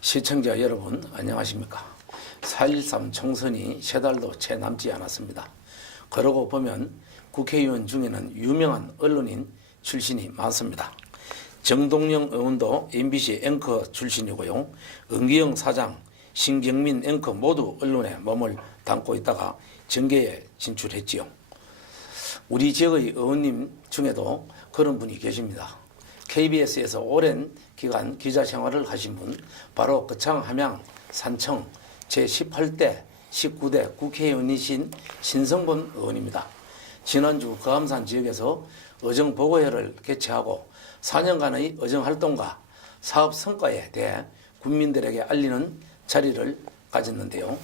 시청자 여러분 안녕하십니까. 4.13 총선이 3달도 채 남지 않았습니다. 그러고 보면 국회의원 중에는 유명한 언론인 출신이 많습니다. 정동영 의원도 MBC 앵커 출신이고요. 은기영 사장, 신경민 앵커 모두 언론에 몸을 담고 있다가 정계에 진출했지요. 우리 지역의 의원님 중에도 그런 분이 계십니다. KBS에서 오랜 기간 기자 생활을 하신 분, 바로 거창, 함양, 산청 제18대, 19대 국회의원이신 신성범 의원입니다. 지난주 거암산 지역에서 의정보고회를 개최하고 4년간의 의정활동과 사업 성과에 대해 국민들에게 알리는 자리를 가졌는데요.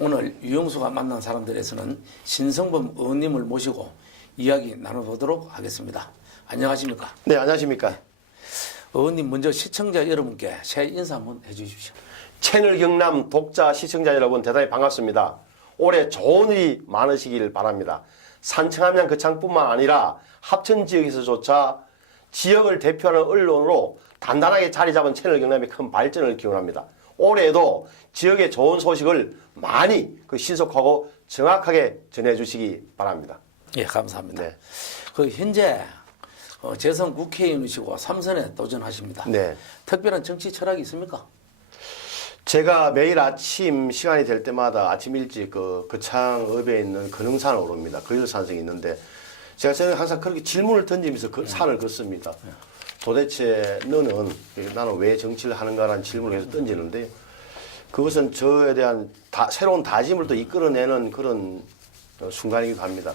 오늘 유영수가 만난 사람들에서는 신성범 의원님을 모시고 이야기 나눠보도록 하겠습니다. 안녕하십니까? 네, 안녕하십니까? 의원님 먼저 시청자 여러분께 새 인사 한번 해주십시오. 채널 경남 독자 시청자 여러분 대단히 반갑습니다. 올해 좋은 일이 많으시길 바랍니다. 산청함양 거창뿐만 아니라 합천 지역에서조차 지역을 대표하는 언론으로 단단하게 자리 잡은 채널 경남의 큰 발전을 기원합니다. 올해에도 지역의 좋은 소식을 많이 신속하고 정확하게 전해주시기 바랍니다. 예, 감사합니다. 네. 현재 재선 국회의원이시고 3선에 도전하십니다. 네. 특별한 정치 철학이 있습니까? 제가 매일 아침 시간이 될 때마다 아침 일찍 거창읍에 있는 근흥산을 오릅니다. 거일산성이 있는데 저는 항상 그렇게 질문을 던지면서 그 산을 걷습니다. 도대체 나는 왜 정치를 하는가라는 질문을 계속 던지는데 그것은 저에 대한 새로운 다짐을 또 이끌어내는 그런 순간이기도 합니다.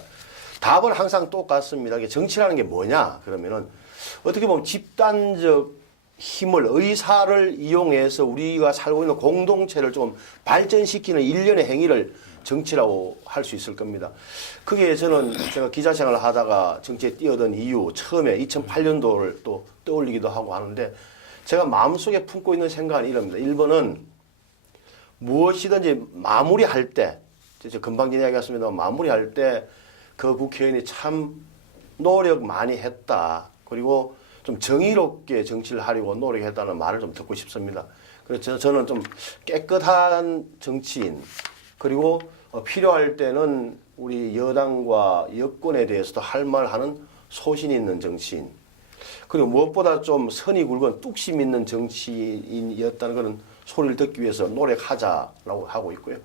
답은 항상 똑같습니다. 정치라는 게 뭐냐? 그러면은 어떻게 보면 집단적 힘을, 의사를 이용해서 우리가 살고 있는 공동체를 좀 발전시키는 일련의 행위를 정치라고 할 수 있을 겁니다. 그게 저는 제가 기자 생활을 하다가 정치에 뛰어든 이유, 처음에 2008년도를 또 떠올리기도 하고 하는데 제가 마음속에 품고 있는 생각은 이럽니다. 1번은 무엇이든지 마무리할 때, 금방 이야기했습니다만 마무리할 때 그 국회의원이 참 노력 많이 했다. 그리고 좀 정의롭게 정치를 하려고 노력했다는 말을 좀 듣고 싶습니다. 그래서 저는 좀 깨끗한 정치인, 그리고 필요할 때는 우리 여당과 여권에 대해서도 할 말하는 소신 있는 정치인, 그리고 무엇보다 좀 선이 굵은 뚝심 있는 정치인이었다는 그런 소리를 듣기 위해서 노력하자라고 하고 있고요.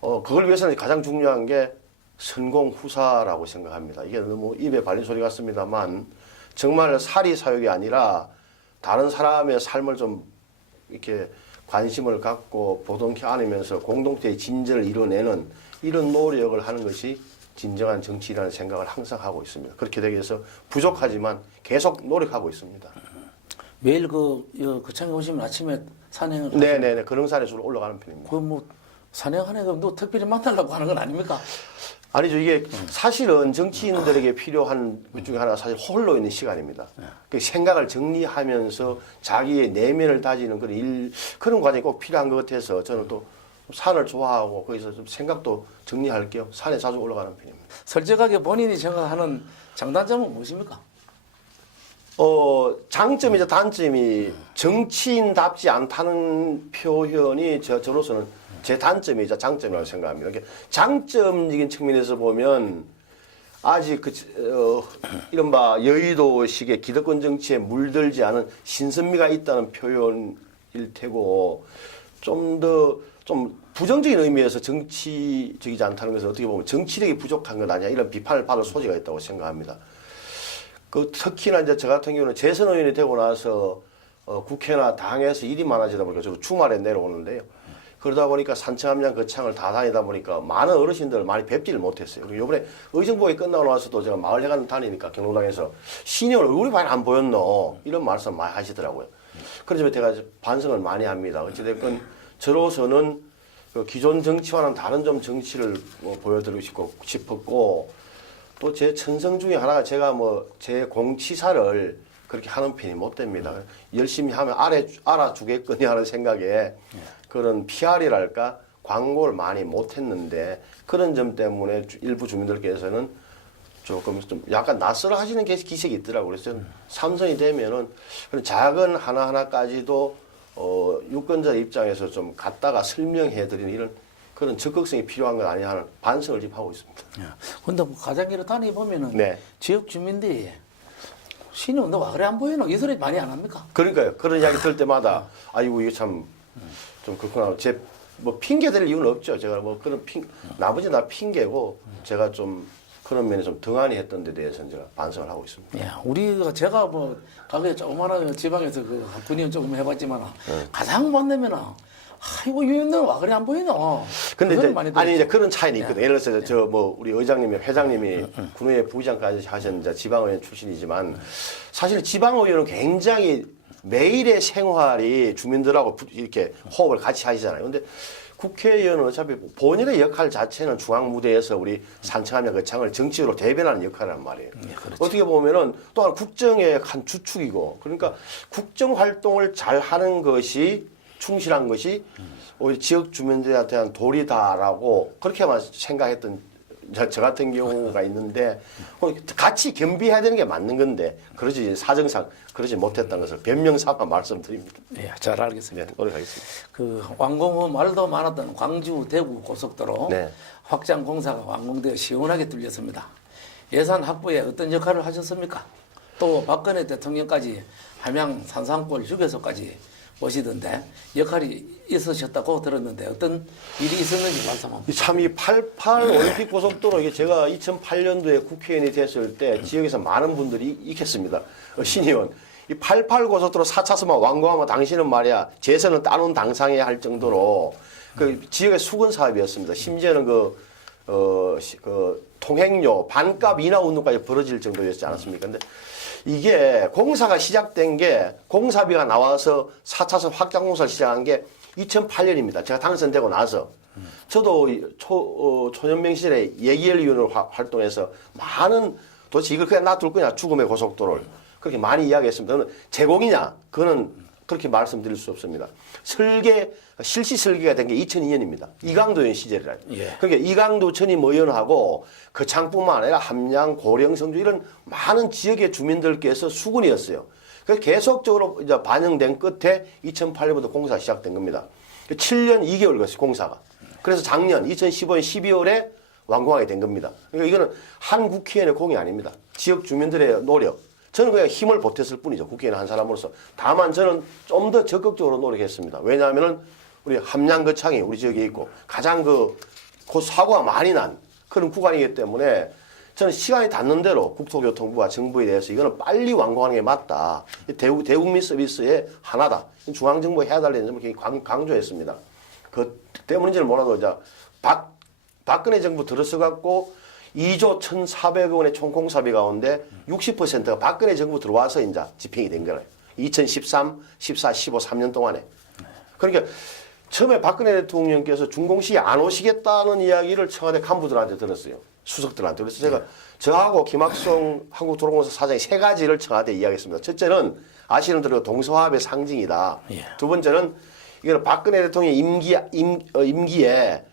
그걸 위해서는 가장 중요한 게 선공후사라고 생각합니다. 이게 너무 입에 발린 소리 같습니다만 정말 사리사욕이 아니라 다른 사람의 삶을 좀 이렇게 관심을 갖고 보동케 안으면서 공동체의 진전을 이뤄내는 이런 노력을 하는 것이 진정한 정치라는 생각을 항상 하고 있습니다. 그렇게 되기 위해서 부족하지만 계속 노력하고 있습니다. 매일 거창에 오시면 아침에 산행을 네네네. 근흥산에 주로 올라가는 편입니다. 산행하는 거 특별히 만나려고 하는 건 아닙니까? 아니죠. 이게 사실은 정치인들에게 필요한 것 중에 하나가 사실 홀로 있는 시간입니다. 그 생각을 정리하면서 자기의 내면을 다지는 그런 과정이 꼭 필요한 것 같아서 저는 또 산을 좋아하고 거기서 좀 생각도 정리할게요. 산에 자주 올라가는 편입니다. 솔직하게 본인이 생각하는 장단점은 무엇입니까? 장점이자 단점이 정치인답지 않다는 표현이 저로서는 제 단점이자 장점이라고 생각합니다. 장점적인 측면에서 보면 아직 이른바 여의도식의 기득권 정치에 물들지 않은 신선미가 있다는 표현일 테고 좀 부정적인 의미에서 정치적이지 않다는 것은 어떻게 보면 정치력이 부족한 것 아니냐 이런 비판을 받을 소지가 있다고 생각합니다. 특히나 이제 저 같은 경우는 재선 의원이 되고 나서 국회나 당에서 일이 많아지다 보니까 주로 주말에 내려오는데요. 그러다 보니까 산청함양 거창을 다 다니다 보니까 많은 어르신들을 많이 뵙지를 못했어요. 그리고 이번에 의정부에 끝나고 나서도 제가 마을회관 다니니까 경로당에서 시니어는 얼굴이 많이 안 보였노 이런 말씀 많이 하시더라고요. 그래서 제가 반성을 많이 합니다. 어찌됐건 저로서는 기존 정치와는 다른 좀 정치를 보여드리고 싶었고 또 제 천성 중에 하나가 제가 제 공치사를 그렇게 하는 편이 못 됩니다. 열심히 하면 알아주겠거니 하는 생각에 그런 PR이랄까 광고를 많이 못했는데 그런 점 때문에 일부 주민들께서는 조금 좀 약간 낯설어 하시는 기색이 있더라고요. 그래서 삼선이 되면은 그런 작은 하나하나까지도 유권자 입장에서 좀 갖다가 설명해드리는 이런 그런 적극성이 필요한 건 아니냐 하는 반성을 지금 하고 있습니다. 근데 뭐 가장기로 다니 보면은 네. 지역 주민들이 신이 너 와 그래 안 보이노 이 소리 많이 안 합니까? 그러니까요. 그런 이야기 들을 때마다 아이고 이게 참 좀 그렇구나. 제 뭐 핑계 댈 이유는 없죠. 제가 뭐 그런 나머지 나 핑계고 제가 좀 그런 면에 좀 등한히 했던 데 대해서는 제가 반성을 하고 있습니다. 우리가 제가 뭐 가게 조그마한 지방에서 그 군의원 조금 해봤지만 가장 만나면은 아이고 유인들 와 그래 안 보이노. 근데 그 소리 이제 많이 아니 이제 들었죠. 그런 차이는 있거든요. 예를 들어서 저 뭐 우리 의장님이 회장님이 군의회 부의장까지 하신 이제 지방의원 출신이지만 사실 지방의원은 굉장히 매일의 생활이 주민들하고 이렇게 호흡을 같이 하시잖아요. 근데 국회의원은 어차피 본인의 역할 자체는 중앙 무대에서 우리 산청하며 거창을 정치적으로 대변하는 역할이란 말이에요. 그렇죠. 어떻게 보면은 또한 국정의 한 주축이고 그러니까 국정 활동을 잘 하는 것이 충실한 것이 오히려 지역 주민들에 대한 도리다라고 그렇게만 생각했던 저 같은 경우가 있는데 같이 겸비해야 되는 게 맞는 건데 그러지 사정상 그러지 못했다는 것을 변명 삼아 말씀드립니다. 예, 잘 알겠습니다. 네, 노력하겠습니다. 그 완공 후 말도 많았던 광주 대구 고속도로 네. 확장 공사가 완공되어 시원하게 뚫렸습니다. 예산 확보에 어떤 역할을 하셨습니까? 또 박근혜 대통령까지 함양 산산골 휴게소까지 오시던데 역할이 있으셨다고 들었는데 어떤 일이 있었는지 말씀합니다. 참 이 88 올림픽 고속도로 이게 제가 2008년도에 국회의원이 됐을 때 지역에서 많은 분들이 익혔습니다. 신의원 이 88 고속도로 4차선만 완공하면 당신은 말이야 재선은 따놓은 당상해야 할 정도로 그 지역의 수건 사업이었습니다. 심지어는 그 통행료 반값 인하 운동까지 벌어질 정도였지 않았습니까? 근데 이게 공사가 시작된 게 공사비가 나와서 4차선 확장 공사를 시작한 게 2008년입니다. 제가 당선되고 나서 저도 초년명 시절에 예결위원으로 활동해서 많은 도대체 이걸 그냥 놔둘 거냐 죽음의 고속도로를 그렇게 많이 이야기했습니다. 그는 제공이냐 그거는 그렇게 말씀드릴 수 없습니다. 실시 설계가 된 게 2002년입니다. 이강도 의원 시절이라. 예. 그러니까 이강도 전임 의원하고 거창뿐만 아니라 함양, 고령, 성주 이런 많은 지역의 주민들께서 수군이었어요. 그래서 계속적으로 이제 반영된 끝에 2008년부터 공사가 시작된 겁니다. 7년 2개월 걸렸어요, 공사가. 그래서 작년 2015년 12월에 완공하게 된 겁니다. 그러니까 이거는 한 국회의원의 공이 아닙니다. 지역 주민들의 노력. 저는 그냥 힘을 보탰을 뿐이죠. 국회의원 한 사람으로서. 다만 저는 좀 더 적극적으로 노력했습니다. 왜냐하면은 우리 함양거창이 우리 지역에 있고 가장 그 사고가 많이 난 그런 구간이기 때문에 저는 시간이 닿는 대로 국토교통부와 정부에 대해서 이거는 빨리 완공하는 게 맞다. 대국민 서비스의 하나다. 중앙정부가 해야 될 점을 굉장히 강조했습니다. 그 때문인지는 몰라도 이제 박근혜 정부 들어서갖고 2조 1,400억 원의 총공사비 가운데 60%가 박근혜 정부 들어와서 이제 집행이 된 거예요. 2013, 14, 15, 3년 동안에. 그러니까 처음에 박근혜 대통령께서 준공식에 안 오시겠다는 이야기를 청와대 간부들한테 들었어요. 수석들한테. 그래서 제가 저하고 김학성 한국도로공사 사장이 세 가지를 청와대에 이야기했습니다. 첫째는 아시는 대로 동서화합의 상징이다. 예. 두 번째는 이거는 박근혜 대통령의 임기에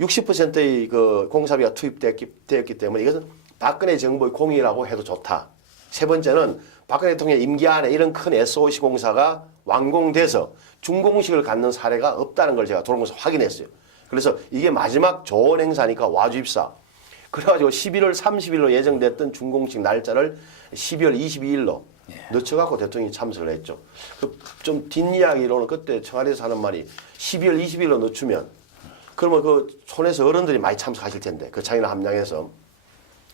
60%의 그 공사비가 투입되었기 때문에 이것은 박근혜 정부의 공이라고 해도 좋다. 세 번째는 박근혜 대통령 임기 안에 이런 큰 SOC 공사가 완공돼서 준공식을 갖는 사례가 없다는 걸 제가 도로공사 확인했어요. 그래서 이게 마지막 조언 행사니까 와주입사. 그래가지고 11월 30일로 예정됐던 준공식 날짜를 12월 22일로 늦춰갖고 대통령이 참석을 했죠. 좀 뒷이야기로는 그때 청와대에서 하는 말이 12월 20일로 늦추면 그러면 그 촌에서 어른들이 많이 참석하실 텐데 그 창이나 함양에서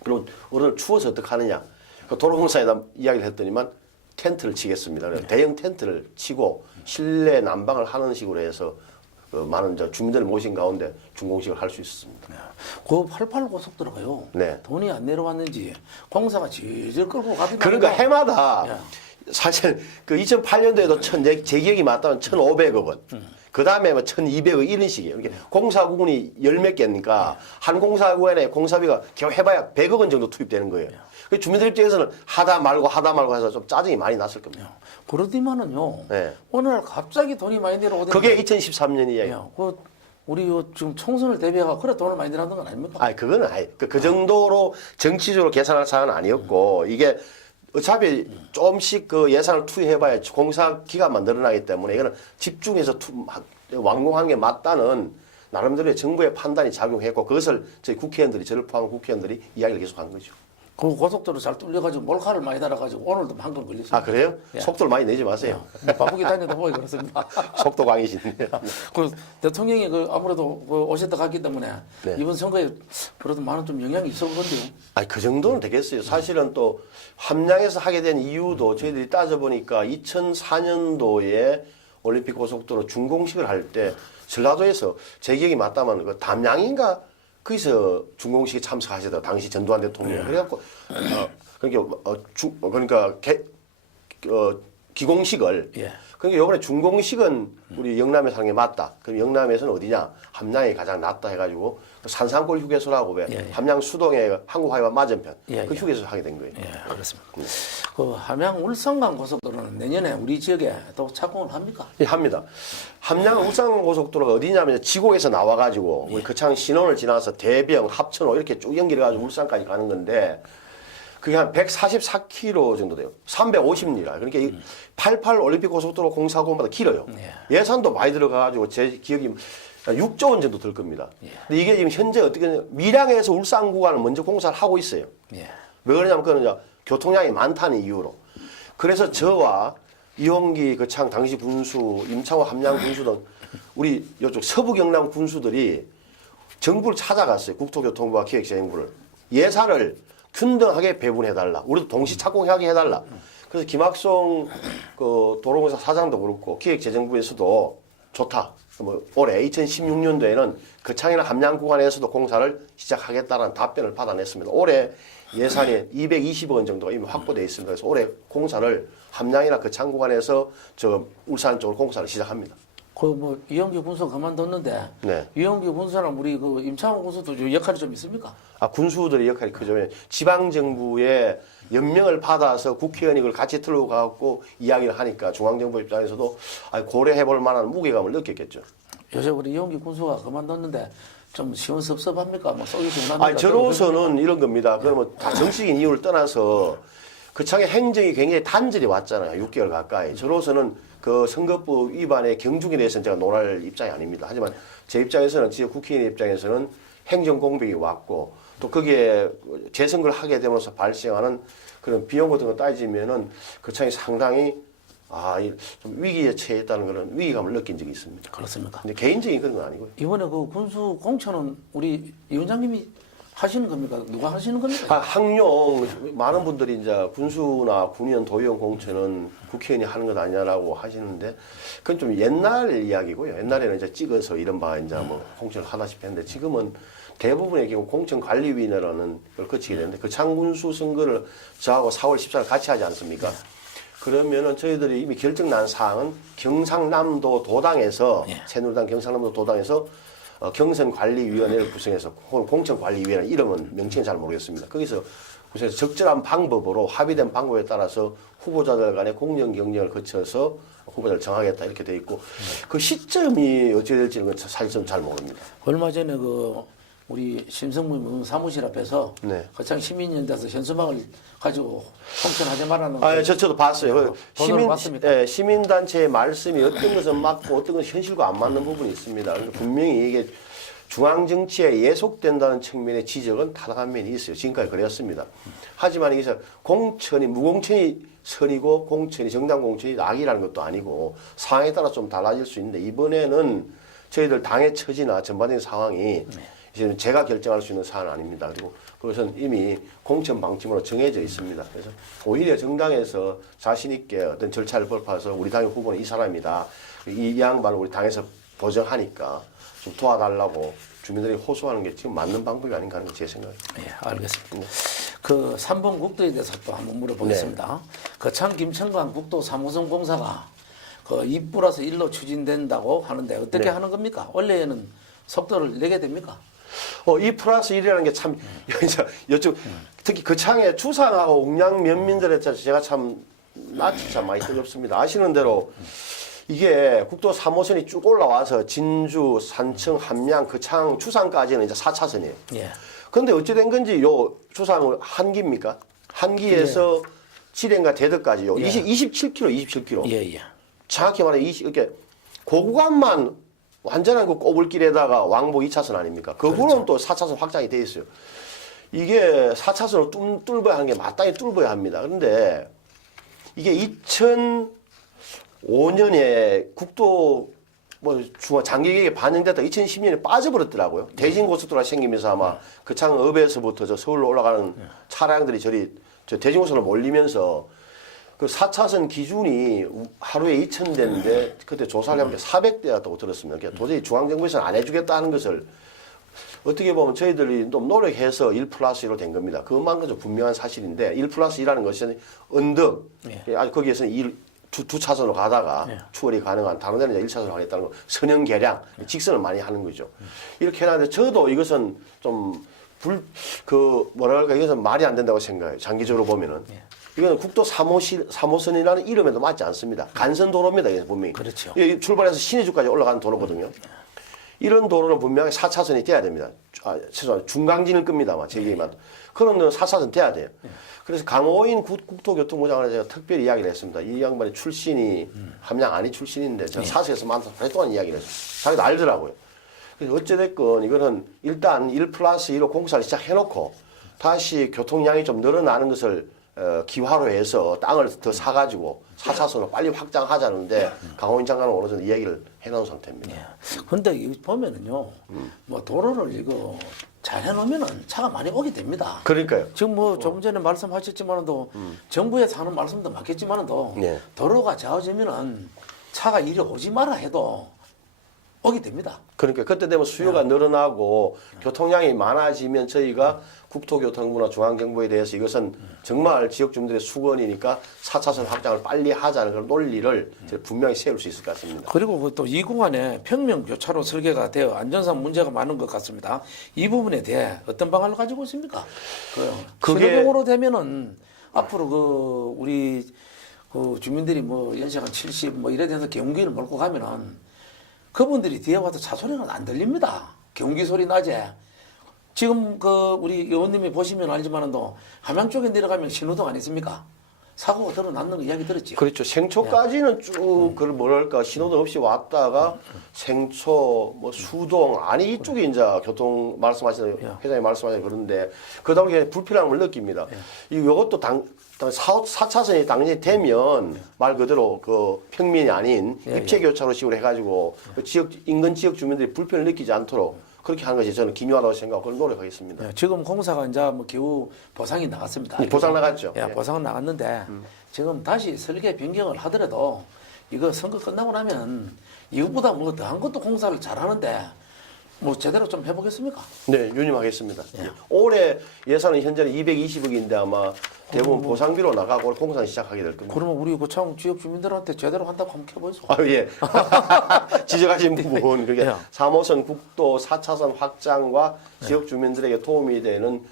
그럼 어른을 추워서 어떻게 하느냐 그 도로공사에다 이야기를 했더니만 텐트를 치겠습니다. 대형 텐트를 치고 실내 난방을 하는 식으로 해서 그 많은 주민들을 모신 가운데 준공식을 할 수 있었습니다. 그 88 고속도로가요. 네. 돈이 안 내려왔는지 공사가 질질 끌고 가더라고요. 그러니까 해마다 사실 그 2008년도에도 제 기억이 맞다면 1,500억 원. 그 다음에 뭐 1,200억 이런 식이에요. 이렇게 공사구간이 열 몇 개니까 한 공사구간에 공사비가 겨우 해봐야 100억 원 정도 투입되는 거예요. 그 주민들 입장에서는 하다 말고 해서 좀 짜증이 많이 났을 겁니다. 그러더니만은요. 네. 어느 날 갑자기 돈이 많이 내려오더니 그게 2013년 이야기예요. 우리 지금 총선을 대비해가 그래 돈을 많이 내려는 건 아닙니까? 그거는 그 정도로 정치적으로 계산할 사안은 아니었고 이게 어차피 조금씩 그 예산을 투여해봐야 공사 기간만 늘어나기 때문에 이거는 집중해서 완공하는 게 맞다는 나름대로의 정부의 판단이 작용했고 그것을 저희 국회의원들이 저를 포함한 국회의원들이 이야기를 계속하는 거죠. 그 고속도로 잘 뚫려가지고 몰카를 많이 달아가지고 오늘도 방금 걸렸습니다. 아 그래요? 예. 속도를 많이 내지 마세요. 뭐 바쁘게 다니다 보니 그렇습니다. 속도 강이신데. 그 대통령이 그 아무래도 그 오셨다 갔기 때문에 네. 이번 선거에 그래도 많은 좀 영향이 있어 보건데요. 아니 그 정도는 되겠어요. 사실은 또 함양에서 하게 된 이유도 저희들이 따져보니까 2004년도에 올림픽 고속도로 준공식을 할 때 전라도에서 제 기억이 맞다면 그 담양인가 거기서 준공식에 참석하시더라고요. 당시 전두환 대통령. 그래갖고 그러니까 기공식을 예. 그러니까 이번에 준공식은 우리 영남에서 하는 게 맞다. 그럼 영남에서는 어디냐? 함양이 가장 낫다 해가지고 산산골 휴게소라고 왜 예. 함양 수동의 한국하이와 맞은편 예, 그 예. 휴게소를 하게 된 거예요. 예, 그렇습니다. 그 함양 울산간 고속도로는 내년에 우리 지역에 또 착공을 합니까? 예, 합니다. 함양 울산 고속도로가 어디냐면 지곡에서 나와가지고 우리 거창 신원을 지나서 대병, 합천호 이렇게 쭉 연결해가지고 울산까지 가는 건데 그게 한 144km 정도 돼요. 350리라. 그러니까 이 88 올림픽 고속도로 공사고보다 길어요. 예산도 많이 들어가가지고 제 기억이 6조 원 정도 들 겁니다. 근데 이게 지금 현재 어떻게 밀양에서 울산 구간을 먼저 공사를 하고 있어요. 예. 왜 그러냐면 그거는 이제 교통량이 많다는 이유로. 그래서 저와 이홍기 거창 당시 군수, 임창호 함양 군수 등 우리 이쪽 서부 경남 군수들이 정부를 찾아갔어요. 국토교통부와 기획재정부를. 예산을 균등하게 배분해달라. 우리도 동시 착공하게 해달라. 그래서 김학송 그 도로공사 사장도 그렇고 기획재정부에서도 좋다. 뭐 올해 2016년도에는 거창이나 함양 구간에서도 공사를 시작하겠다는 답변을 받아냈습니다. 올해 예산이 220억 원 정도가 이미 확보되어 있습니다. 그래서 올해 공사를 함양이나 거창 구간에서 저 울산 쪽으로 공사를 시작합니다. 그 뭐 이용규 군수 그만뒀는데 네. 이용규 군수랑 우리 그 임창호 군수도 좀 역할이 좀 있습니까? 아, 군수들의 역할이 크죠. 지방정부의 연명을 받아서 국회의원이 그걸 같이 틀고 가고 이야기를 하니까 중앙정부 입장에서도 고려해볼 만한 무게감을 느꼈겠죠. 요새 우리 이용규 군수가 그만뒀는데 좀 시원섭섭합니까? 뭐 속이 좀 납니까? 아니, 저로서는 이런 겁니다. 그러면 다 정치적인 이유를 떠나서 거창의 행정이 굉장히 단절이 왔잖아요. 6개월 가까이. 저로서는 그 선거법 위반의 경중에 대해서는 제가 논할 입장이 아닙니다. 하지만 제 입장에서는, 지역 국회의원 입장에서는 행정 공백이 왔고 또 거기에 재선거를 하게 됨으로써 발생하는 그런 비용 같은 거 따지면은 거창이 상당히 좀 위기에 처했다는 그런 위기감을 느낀 적이 있습니다. 그렇습니까? 근데 개인적인 그런 건 아니고요. 이번에 그 군수 공천은 우리 이 원장님이 하시는 겁니까? 누가 하시는 겁니까? 항용 많은 분들이 이제 군수나 군의원, 도의원 공천은 국회의원이 하는 것 아니냐라고 하시는데 그건 좀 옛날 이야기고요. 옛날에는 이제 찍어서 이른바 이제 뭐 공천을 하다시피 했는데 지금은 대부분의 경우 공천관리위원회라는 걸 거치게 되는데 그 창군수 선거를 저하고 4월 14일 같이 하지 않습니까? 그러면은 저희들이 이미 결정난 사항은 경상남도 도당에서 새누리당 경상남도 도당에서 경선관리위원회를 구성해서 공천관리위원회 이름은 명칭은 잘 모르겠습니다. 거기서 구성해서 적절한 방법으로 합의된 방법에 따라서 후보자들 간의 공정 경쟁을 거쳐서 후보자를 정하겠다 이렇게 돼 있고 그 시점이 어찌 될지는 사실 좀 잘 모릅니다. 얼마 전에 그 우리 심성무 사무실 앞에서 네. 거창 시민연대에서 현수막을 가지고 공천하지 말라는 저도 봤어요. 보도를 봤습니까? 시민단체의 말씀이 어떤 것은 맞고 어떤 것은 현실과 안 맞는 부분이 있습니다. 그러니까 분명히 이게 중앙정치에 예속된다는 측면의 지적은 타당한 면이 있어요. 지금까지 그랬습니다. 하지만 이게 무공천이 선이고 공천이 정당 공천이 악이라는 것도 아니고 상황에 따라 좀 달라질 수 있는데 이번에는 저희들 당의 처지나 전반적인 상황이 이제 제가 결정할 수 있는 사안은 아닙니다. 그리고 그것은 이미 공천 방침으로 정해져 있습니다. 그래서 오히려 정당에서 자신 있게 어떤 절차를 밟아서 우리 당의 후보는 이 사람이다. 이 양반을 우리 당에서 보정하니까 좀 도와달라고 주민들이 호소하는 게 지금 맞는 방법이 아닌가 하는 게 제 생각입니다. 예, 알겠습니다. 그 3번 국도에 대해서 또 한번 물어보겠습니다. 거창 김천관 국도 3호선 공사가 그 2+1로 추진된다고 하는데 어떻게 하는 겁니까? 원래는 속도를 내게 됩니까? 2+1이라는 게 참, 이쪽, 특히 거창의 주산하고 옥량 면민들에 제가 참, 낯이 참 많이 뜨겁습니다. 아시는 대로 이게 국도 3호선이 쭉 올라와서 진주, 산청, 함양, 거창, 주산까지는 이제 4차선이에요. 예. 근데 어찌 된 건지 요 주산은 한기입니까? 한기에서 지대인가 대덕까지요. 예. 27km. 예, 예. 정확히 말하면 이렇게 그 구간만 완전한 그 꼬불길에다가 왕복 2차선 아닙니까? 그 부분은 또 4차선 확장이 돼 있어요. 이게 4차선으로 뚫어야 하는 게 마땅히 뚫어야 합니다. 그런데 이게 2005년에 국도 장기 계획에 반영됐다 2010년에 빠져버렸더라고요. 대진고속도로가 생기면서 아마 거창읍에서부터 저 서울로 올라가는 차량들이 저 대진고속도로 몰리면서 그 4차선 기준이 하루에 2,000대인데 그때 조사를 해보니까 400대였다고 들었습니다. 그러니까 도저히 중앙정부에서는 안 해주겠다는 것을 어떻게 보면 저희들이 좀 노력해서 1+1로 된 겁니다. 그것만큼 좀 분명한 사실인데 1+1이라는 것은 언덕, 아주 거기에서는 두 차선으로 가다가 추월이 가능한 다른 데는 1차선으로 하겠다는 거 선형 계량, 직선을 많이 하는 거죠. 이렇게 해놨는데 저도 이것은 좀 이것은 말이 안 된다고 생각해요. 장기적으로 보면은. 이거는 국도 3호선이라는 이름에도 맞지 않습니다. 간선도로입니다. 이게 분명히. 그렇죠. 출발해서 신의주까지 올라가는 도로거든요. 이런 도로는 분명히 4차선이 돼야 됩니다. 최소한 중강진을 끕니다. 제 얘기만. 그런 데는 4차선 돼야 돼요. 그래서 강호인 국토교통부장을 제가 특별히 이야기를 했습니다. 이 양반이 출신이 함양 안이 출신인데 제가 사석에서 만나서 오랫동안 이야기를 했어요. 자기도 알더라고요. 그래서 어찌됐건 이거는 일단 1+2로 공사를 시작해놓고 다시 교통량이 좀 늘어나는 것을 기화로 해서 땅을 더 사가지고 4차선으로 빨리 확장하자는데 강호인 장관은 어느 정도 이야기를 해놓은 상태입니다. 그런데 보면은요, 뭐 도로를 이거 잘 해놓으면은 차가 많이 오게 됩니다. 그러니까요. 지금 뭐 조금 전에 말씀하셨지만도 정부에서 하는 말씀도 맞겠지만도 도로가 좋아지면은 차가 이리 오지 마라 해도 오게 됩니다. 그러니까 그때 되면 수요가 늘어나고 교통량이 많아지면 저희가 국토교통부나 중앙정부에 대해서 이것은 정말 지역 주민들의 수건이니까 4차선 확장을 빨리 하자는 그런 논리를 분명히 세울 수 있을 것 같습니다. 그리고 또 이 구간에 평면 교차로 설계가 되어 안전상 문제가 많은 것 같습니다. 이 부분에 대해 어떤 방안을 가지고 있습니까? 신호등으로 되면은 앞으로 우리 주민들이 뭐 연세가 70 뭐 이래 돼서 경운기를 몰고 가면은 그분들이 뒤에 와도 차 소리는 안 들립니다. 경운기 소리 나지. 지금 우리 의원님이 보시면 알지만도 함양 쪽에 내려가면 신호등 안 있습니까? 사고가 드러났는 거 이야기 들었죠. 그렇죠. 생초까지는 쭉 신호등 없이 왔다가 생초, 뭐 수동 아니 이쪽에 이제 교통 말씀하시는 회장님 말씀하시는 그런데 그다음에 불필요함을 느낍니다. 이것도 4차선이 당연히 되면 말 그대로 그 평면이 아닌 입체교차로 식으로 해가지고 그 인근 지역 주민들이 불편을 느끼지 않도록 그렇게 하는 것이 저는 기묘하다고 생각하고 그걸 노력하겠습니다. 지금 공사가 이제 뭐 겨우 보상이 나갔습니다. 보상 나갔죠. 보상은 나갔는데 지금 다시 설계 변경을 하더라도 이거 선거 끝나고 나면 이것보다 뭐 더한 것도 공사를 잘하는데 뭐 제대로 좀 해보겠습니까? 네, 유념하겠습니다. 올해 예산은 현재는 220억인데 아마 대부분 보상비로 나가고 공사 시작하게 될 겁니다. 그러면 우리 고창 지역 주민들한테 제대로 한다고 한번 해보죠. 예. 지적하신 부분, 그게 3호선 국도 4차선 확장과 지역 주민들에게 도움이 되는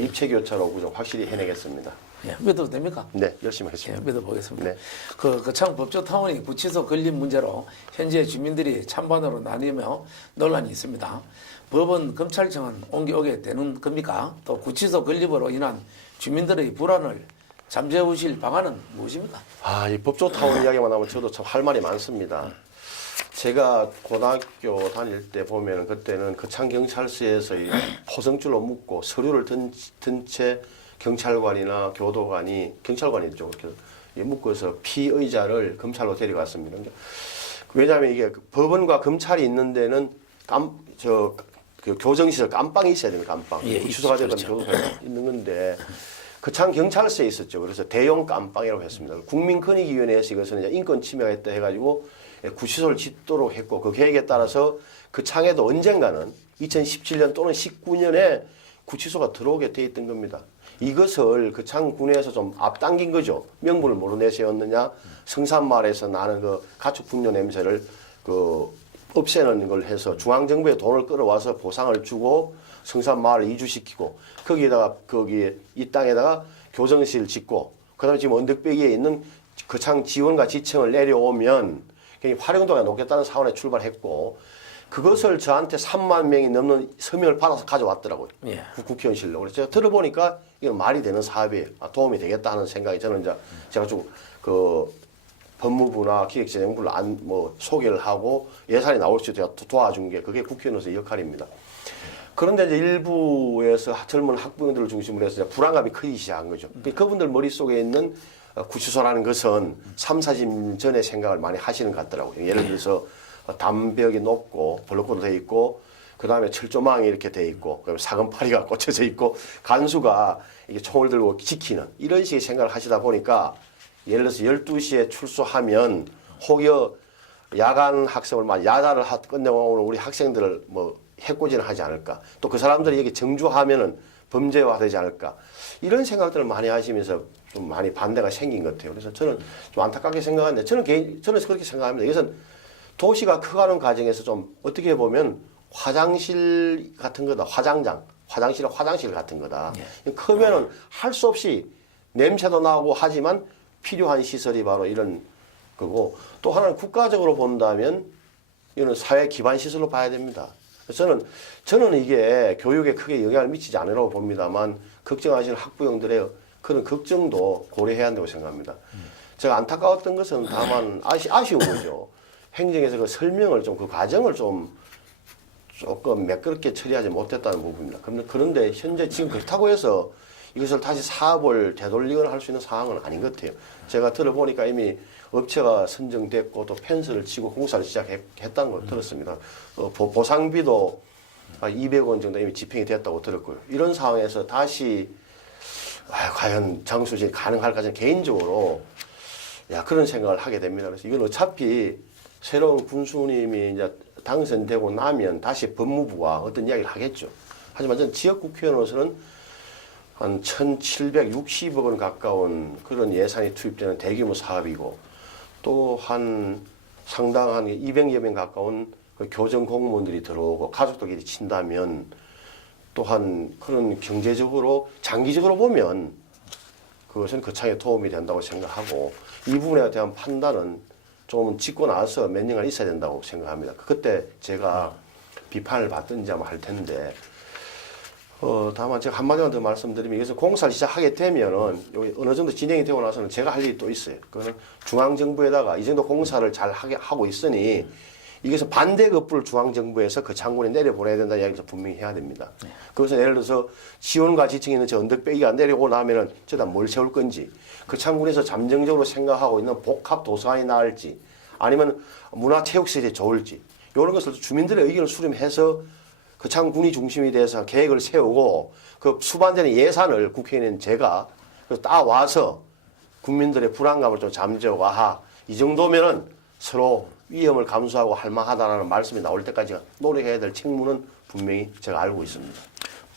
입체교차로 구조 확실히 해내겠습니다. 믿어도 됩니까? 네, 열심히 하겠습니다. 믿어보겠습니다. 네. 거창 법조타운이 구치소 건립 문제로 현재 주민들이 찬반으로 나뉘며 논란이 있습니다. 법원, 검찰청은 옮겨오게 되는 겁니까? 또 구치소 건립으로 인한 주민들의 불안을 잠재우실 방안은 무엇입니까? 이 법조타운 이야기만 하면 저도 참 할 말이 많습니다. 제가 고등학교 다닐 때 보면 그때는 거창경찰서에서 포성줄로 묶고 서류를 든 채 경찰관이나 교도관이 경찰관이죠. 이렇게 묶어서 피의자를 검찰로 데려갔습니다. 왜냐하면 이게 법원과 검찰이 있는 데는 그 교정시설 깜빵이 있어야 됩니다. 깜빵. 구치소가 되거나 교도소가 있는 건데 거창 경찰서에 있었죠. 그래서 대형 깜빵이라고 했습니다. 국민권익위원회에서 이것은 이제 인권 침해가 있다 해가지고 구치소를 짓도록 했고 그 계획에 따라서 그 창에도 언젠가는 2017년 또는 19년에 구치소가 들어오게 돼 있던 겁니다. 이것을 거창군에서 좀 앞당긴 거죠. 명분을 모르 내세웠느냐, 성산마을에서 나는 그 가축 분뇨 냄새를 없애는 걸 해서 중앙정부에 돈을 끌어와서 보상을 주고 성산마을을 이주시키고 거기에다가 이 땅에다가 교정실 짓고 그다음에 지금 언덕배기에 있는 거창 지원과 지청을 내려오면 활용도가 높겠다는 사원에 출발했고 그것을 저한테 3만 명이 넘는 서명을 받아서 가져왔더라고요. 예. 국회의원실로. 그래서 제가 들어보니까 이건 말이 되는 사업이에요. 도움이 되겠다 하는 생각이 저는 이제 제가 좀 그 법무부나 기획재정부를 소개를 하고 예산이 나올 수 있도록 도와준 게 그게 국회의원으로서 역할입니다. 그런데 이제 일부에서 젊은 학부형들을 중심으로 해서 이제 불안감이 크기 시작한 거죠. 그분들 머릿속에 있는 구치소라는 것은 3, 4년 전에 생각을 많이 하시는 것 같더라고요. 예를 들어서 담벽이 높고 블록으로 돼 있고 그다음에 철조망이 이렇게 돼 있고 그다음에 사금파리가 꽂혀져 있고 간수가 이게 총을 들고 지키는 이런 식의 생각을 하시다 보니까 예를 들어서 12시에 출소하면 혹여 야간 학습을 야자를 끝내고 오는 우리 학생들을 해코지를 하지 않을까. 또 그 사람들이 여기 정주하면은 범죄화 되지 않을까. 이런 생각들을 많이 하시면서 좀 많이 반대가 생긴 것 같아요. 그래서 저는 좀 안타깝게 생각하는데 저는 그렇게 생각합니다. 이것은 도시가 커가는 과정에서 좀 어떻게 보면 화장실 같은 거다. 화장실은 화장실 같은 거다. 크면은 할 수 없이 냄새도 나고 하지만 필요한 시설이 바로 이런 거고 또 하나는 국가적으로 본다면 이거는 사회 기반 시설로 봐야 됩니다. 저는 이게 교육에 크게 영향을 미치지 않으라고 봅니다만 걱정하시는 학부형들의 그런 걱정도 고려해야 한다고 생각합니다. 제가 안타까웠던 것은 다만 아쉬운 거죠. 행정에서 그 설명을 그 과정을 조금 매끄럽게 처리하지 못했다는 부분입니다. 그런데 현재 지금 그렇다고 해서 이것을 다시 사업을 되돌리거나 할 수 있는 상황은 아닌 것 같아요. 제가 들어보니까 이미 업체가 선정됐고 또 펜스를 치고 공사를 시작했다는 걸 들었습니다. 보상비도 200원 정도 이미 집행이 됐다고 들었고요. 이런 상황에서 다시 과연 장수진이 가능할까 저는 개인적으로 그런 생각을 하게 됩니다. 그래서 이건 어차피 새로운 군수님이 이제 당선되고 나면 다시 법무부와 어떤 이야기를 하겠죠. 하지만 저는 지역국회의원으로서는 한 1,760억 원 가까운 그런 예산이 투입되는 대규모 사업이고 또 상당한 200여 명 가까운 그 교정 공무원들이 들어오고 가족들끼리 친다면 또한 그런 경제적으로 장기적으로 보면 그것은 거창에 도움이 된다고 생각하고 이 부분에 대한 판단은 좀 짓고 나서 몇 년간 있어야 된다고 생각합니다. 그때 제가 비판을 받든지 아마 할 텐데 다만 제가 한마디만 더 말씀드리면 이것을 공사를 시작하게 되면은 여기 어느 정도 진행이 되고 나서는 제가 할 일이 또 있어요. 그거는 중앙정부에다가 이 정도 공사를 잘 하고 있으니 이것을 반대 급부를 중앙정부에서 그 장군에 내려보내야 된다는 이야기를 분명히 해야 됩니다. 그것은 예를 들어서 지원과 지층에 있는 저 언덕배기가 내려오고 나면은 저다 뭘 세울 건지 그 장군에서 잠정적으로 생각하고 있는 복합 도서관이 나을지 아니면 문화체육시설이 좋을지 이런 것을 주민들의 의견을 수렴해서 그 장군이 중심이 돼서 계획을 세우고 그 수반되는 예산을 국회의원 제가 따와서 국민들의 불안감을 좀 잠재우고 이 정도면은 서로 위험을 감수하고 할만하다라는 말씀이 나올 때까지 노력해야 될 책무는 분명히 제가 알고 있습니다.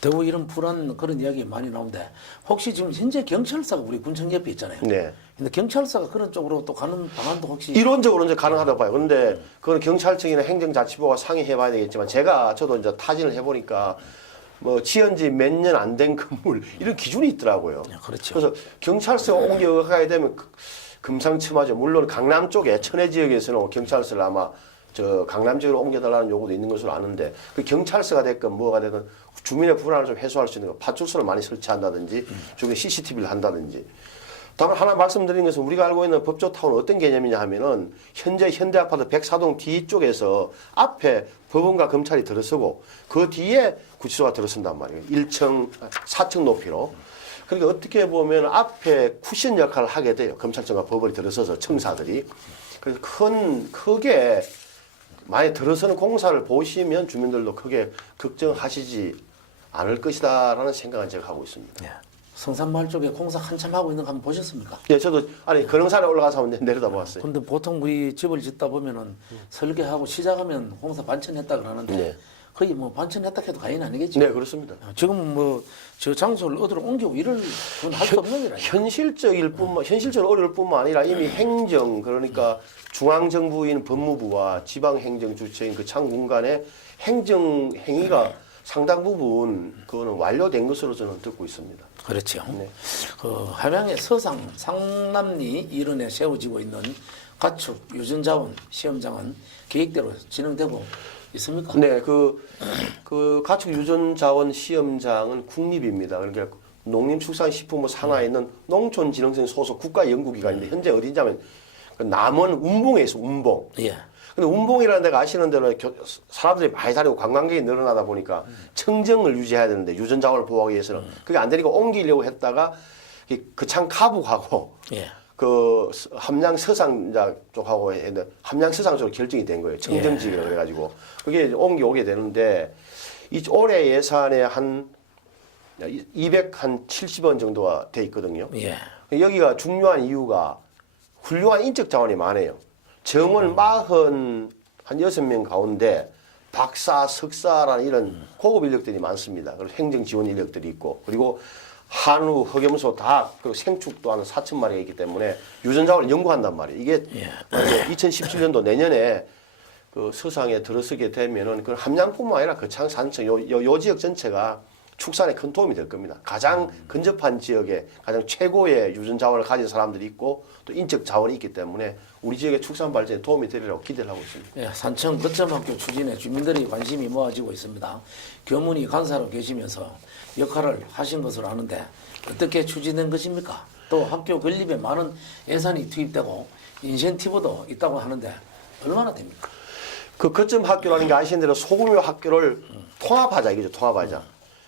대구 이런 불안 그런 이야기 많이 나오는데 혹시 지금 현재 경찰서가 우리 군청 옆에 있잖아요. 네. 근데 경찰서가 그런 쪽으로 또 가는 방안도 혹시 이론적으로 이제 가능하다고 봐요. 그런데 그건 경찰청이나 행정자치부가 상의해봐야 되겠지만 저도 이제 타진을 해보니까 지은 지 몇 년 안 된 건물 이런 기준이 있더라고요. 그렇죠. 그래서 경찰서 옮겨가야 되면 금상첨화죠. 물론 강남 쪽에 천혜 지역에서는 경찰서를 아마 강남 지역으로 옮겨달라는 요구도 있는 것으로 아는데 그 경찰서가 됐건 뭐가 되든 주민의 불안을 좀 해소할 수 있는 거 파출소를 많이 설치한다든지 중에 CCTV를 한다든지 다만 하나 말씀드리는 것은 우리가 알고 있는 법조타운은 어떤 개념이냐 하면은 현재 현대아파트 104동 뒤쪽에서 앞에 법원과 검찰이 들어서고 그 뒤에 구치소가 들어선단 말이에요. 1층, 4층 높이로. 그러니까 어떻게 보면 앞에 쿠션 역할을 하게 돼요. 검찰청과 법원이 들어서서 청사들이. 그래서 크게 많이 들어서는 공사를 보시면 주민들도 크게 걱정하시지 않을 것이다라는 생각은 제가 하고 있습니다. 네. 성산마을 쪽에 공사 한참 하고 있는 거 한번 보셨습니까? 네, 저도 건흥산에 올라가서 한번 내려다 보았어요. 근데 보통 우리 집을 짓다 보면은 설계하고 시작하면 공사 반천했다 그러는데 네. 거의 반천했다 해도 과연 아니겠죠? 네, 그렇습니다. 지금 저 장소를 어디로 옮기고 이럴 건 할 수 없는 일아니에요. 현실적으로 어려울 뿐만 아니라 이미 행정, 그러니까 중앙정부인 법무부와 지방행정주체인 그 장군 간의 행정 행위가 상당 부분 그거는 완료된 것으로 저는 듣고 있습니다. 그렇죠. 네. 함양의 서상 상남리 이런에 세워지고 있는 가축 유전자원 시험장은 계획대로 진행되고 있습니까? 네, 그 가축 유전자원 시험장은 국립입니다. 그러니까 농림축산식품부 산하에 있는 농촌진흥청 소속 국가연구기관인데 현재 어디냐면 그 남원 운봉에 있어, 운봉. 예. 근데 운봉이라는 데가 아시는 대로 사람들이 많이 다니고 관광객이 늘어나다 보니까 청정을 유지해야 되는데 유전자원을 보호하기 위해서는 그게 안 되니까 옮기려고 했다가 그창 카북하고 예. 그 함양 서상 쪽하고 했는데 함양 서상 쪽으로 결정이 된 거예요. 청정지역이라 그래가지고 그게 옮겨오게 되는데 이 올해 예산에 한 270원 정도가 돼 있거든요. 예. 여기가 중요한 이유가 훌륭한 인적 자원이 많아요. 정원 46명 가운데 박사, 석사라는 이런 고급 인력들이 많습니다. 그리고 행정 지원 인력들이 있고 그리고 한우, 흑염소, 닭, 그리고 생축도 한 4,000마리가 있기 때문에 유전자원을 연구한단 말이에요. 이게 2017년도 내년에 그 서상에 들어서게 되면은 그 함양뿐만 아니라 거창, 산청 요 지역 전체가 축산에 큰 도움이 될 겁니다. 가장 근접한 지역에 가장 최고의 유전자원을 가진 사람들이 있고 또 인적 자원이 있기 때문에 우리 지역의 축산 발전에 도움이 되리라고 기대를 하고 있습니다. 예, 산청 거점학교 추진에 주민들의 관심이 모아지고 있습니다. 교문이 간사로 계시면서 역할을 하신 것으로 아는데 어떻게 추진된 것입니까? 또 학교 건립에 많은 예산이 투입되고 인센티브도 있다고 하는데 얼마나 됩니까? 그 거점 학교라는 게 아시는 대로 소규모 학교를 통합하자 이거죠. 통합하자.